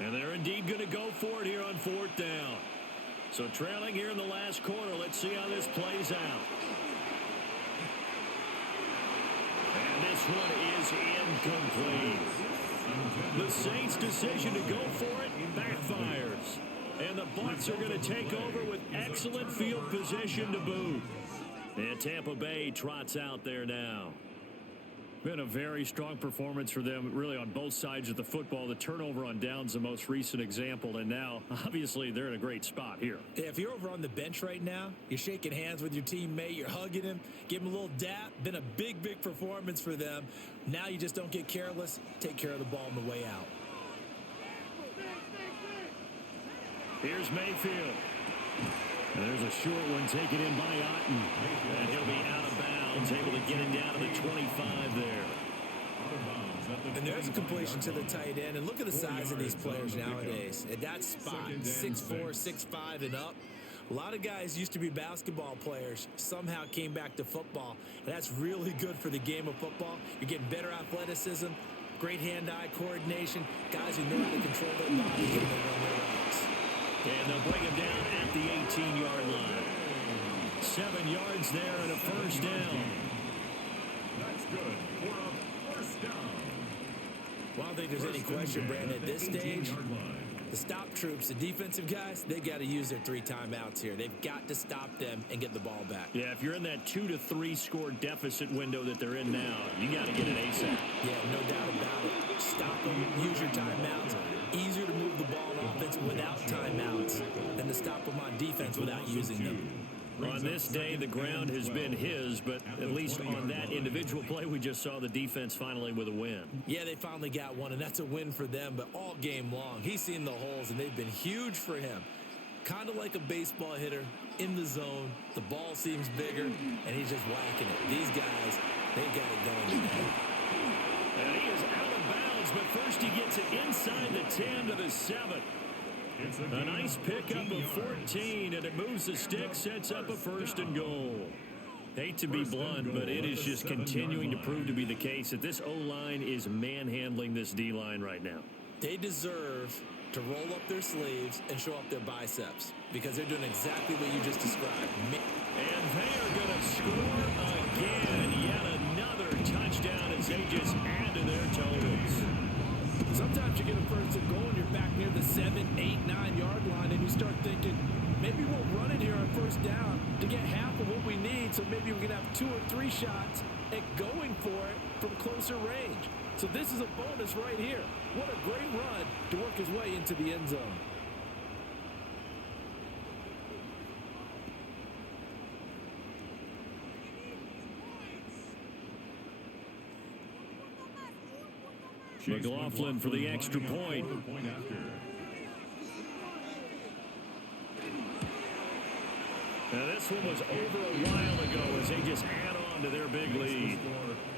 And they're indeed going to go for it here on 4th down. So trailing here in the last quarter, let's see how this plays out. And this one is incomplete. The Saints' decision to go for it backfires. And the Bucs are going to take over with excellent field position to boot. And Tampa Bay trots out there now. Been a very strong performance for them, really, on both sides of the football. The turnover on downs, the most recent example, and now, obviously, they're in a great spot here. Yeah, if you're over on the bench right now, you're shaking hands with your teammate, you're hugging him, give him a little dap. Been a big, big performance for them. Now you just don't get careless. Take care of the ball on the way out. Here's Mayfield. And there's a short one taken in by Otten. And he'll be out of bounds, able to get it down to the 25 there. And there's a completion to the tight end. And look at the size of these players nowadays. At that spot, 6'4", 6'5", and up. A lot of guys used to be basketball players, somehow came back to football. And that's really good for the game of football. You're getting better athleticism, great hand-eye coordination, guys who know how to control their bodies when they run their routes. And they'll bring him down at the 18-yard line. 7 yards there and a first down. That's good for a first down. Well, I don't think there's any question, Brandon, at this stage, the stop troops, the defensive guys, they got to use their 3 timeouts here. They've got to stop them and get the ball back. Yeah, if you're in that 2 to 3 score deficit window that they're in now, you got to get it ASAP. Yeah, no doubt about it. Stop them, use your timeouts. Easier to move the ball on offense without timeouts than to stop them on defense without using them. On this day, the ground has been his, but at least on that individual play, we just saw the defense finally with a win. Yeah, they finally got one, and that's a win for them, but all game long, he's seen the holes, and they've been huge for him. Kind of like a baseball hitter in the zone. The ball seems bigger, and he's just whacking it. These guys, they got it going today. And he is out of bounds, but first he gets it inside the 10 to the 7. A nice pickup of 14, and it moves the stick, sets up a 1st and goal. Hate to be blunt, but it is just continuing to prove to be the case that this O-line is manhandling this D-line right now. They deserve to roll up their sleeves and show up their biceps because they're doing exactly what you just described. And they are going to score again. Yet another touchdown as they just add to their totals. Sometimes you get a 1st and goal and you're back near the 7, 8, 9 yard line and you start thinking, maybe we'll run it here on 1st down to get half of what we need, so maybe we can have 2 or 3 shots at going for it from closer range. So this is a bonus right here. What a great run to work his way into the end zone. McLaughlin for the extra point. Now, this one was over a while ago as they just add on to their big lead.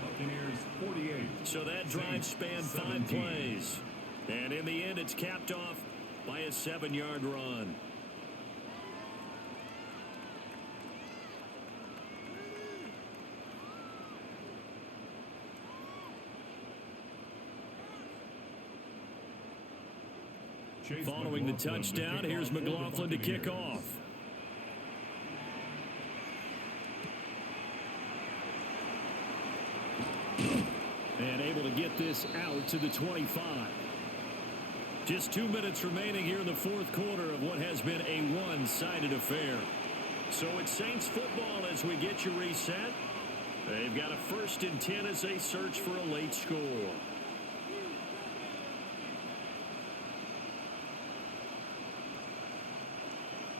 Buccaneers 48. So that drive spanned 5 plays. And in the end, it's capped off by a 7-yard run. Following the touchdown, here's McLaughlin to kick off. And able to get this out to the 25. Just 2 minutes remaining here in the fourth quarter of what has been a one-sided affair. So it's Saints football as we get you reset. They've got a 1st and 10 as they search for a late score.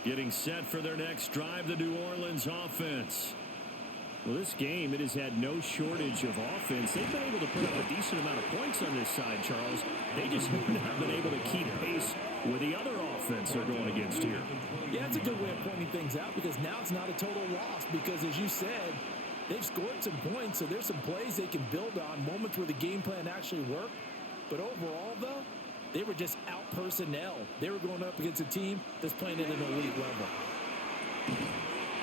Getting set for their next drive, the New Orleans offense. Well, this game, it has had no shortage of offense. They've been able to put up a decent amount of points on this side, Charles. They just have not been able to keep pace with the other offense they're going against here. Yeah, it's a good way of pointing things out because now it's not a total loss because, as you said, they've scored some points, so there's some plays they can build on, moments where the game plan actually worked. But overall, though, they were just out personnel. They were going up against a team that's playing at an elite level.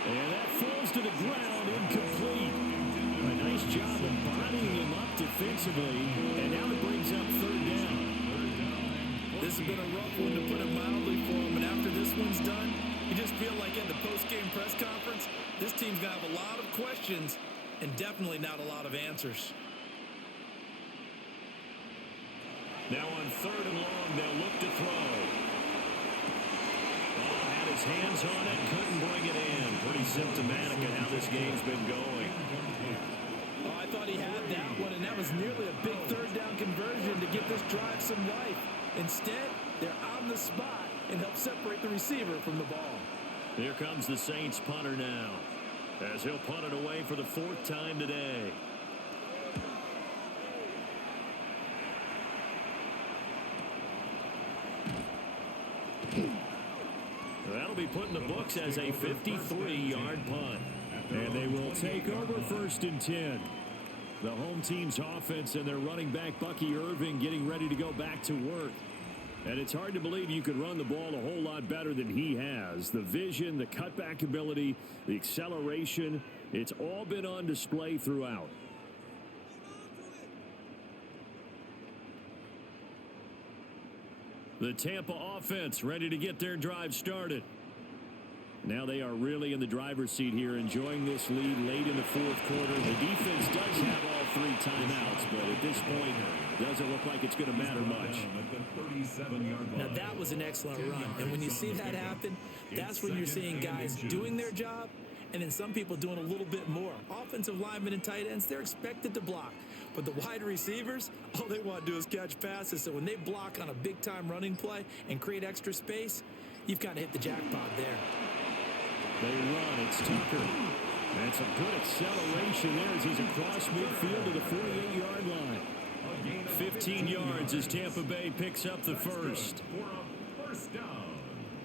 And that falls to the ground, incomplete. A nice job of bodying him up defensively, and now it brings up 3rd down. This has been a rough one, to put it mildly, for him, and after this one's done, you just feel like at the post-game press conference, this team's going to have a lot of questions and definitely not a lot of answers. Now on 3rd and long, they'll look to throw. Had his hands on it, couldn't bring it in. Pretty symptomatic of how this game's been going. Oh, I thought he had that one, and that was nearly a big 3rd down conversion to give this drive some life. Instead, they're on the spot and help separate the receiver from the ball. Here comes the Saints punter now, as he'll punt it away for the 4th time today. That'll be put in the books as a 53-yard punt. And they will take over 1st and 10. The home team's offense and their running back, Bucky Irving, getting ready to go back to work. And it's hard to believe you could run the ball a whole lot better than he has. The vision, the cutback ability, the acceleration, it's all been on display throughout. The Tampa offense ready to get their drive started. Now they are really in the driver's seat here, enjoying this lead late in the fourth quarter. The defense does have all 3 timeouts, but at this point, doesn't look like it's going to matter much. Now that was an excellent run, and when you see that happen, that's when you're seeing guys doing their job, and then some people doing a little bit more. Offensive linemen and tight ends, they're expected to block. But the wide receivers, all they want to do is catch passes. So when they block on a big-time running play and create extra space, you've got to hit the jackpot there. They run. It's Tucker. That's a good acceleration there as he's across midfield to the 48-yard line. 15 yards as Tampa Bay picks up the first.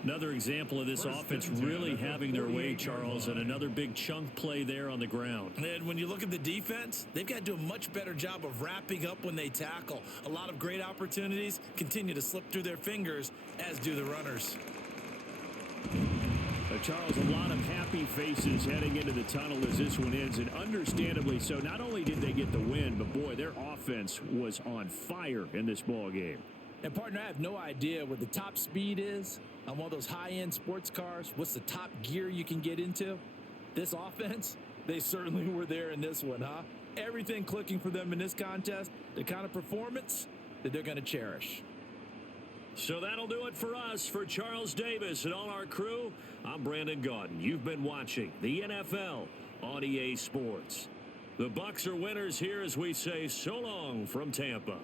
Another example of this offense really having their way, Charles, and another big chunk play there on the ground. And when you look at the defense, they've got to do a much better job of wrapping up when they tackle. A lot of great opportunities continue to slip through their fingers, as do the runners. Charles, a lot of happy faces heading into the tunnel as this one ends, and understandably so. Not only did they get the win, but boy, their offense was on fire in this ball game. And partner, I have no idea what the top speed is on one of those high-end sports cars. What's the top gear you can get into? This offense, they certainly were there in this one, huh? Everything clicking for them in this contest, the kind of performance that they're going to cherish. So that'll do it for us. For Charles Davis and all our crew, I'm Brandon Gaudin. You've been watching the NFL on EA Sports. The Bucs are winners here as we say so long from Tampa.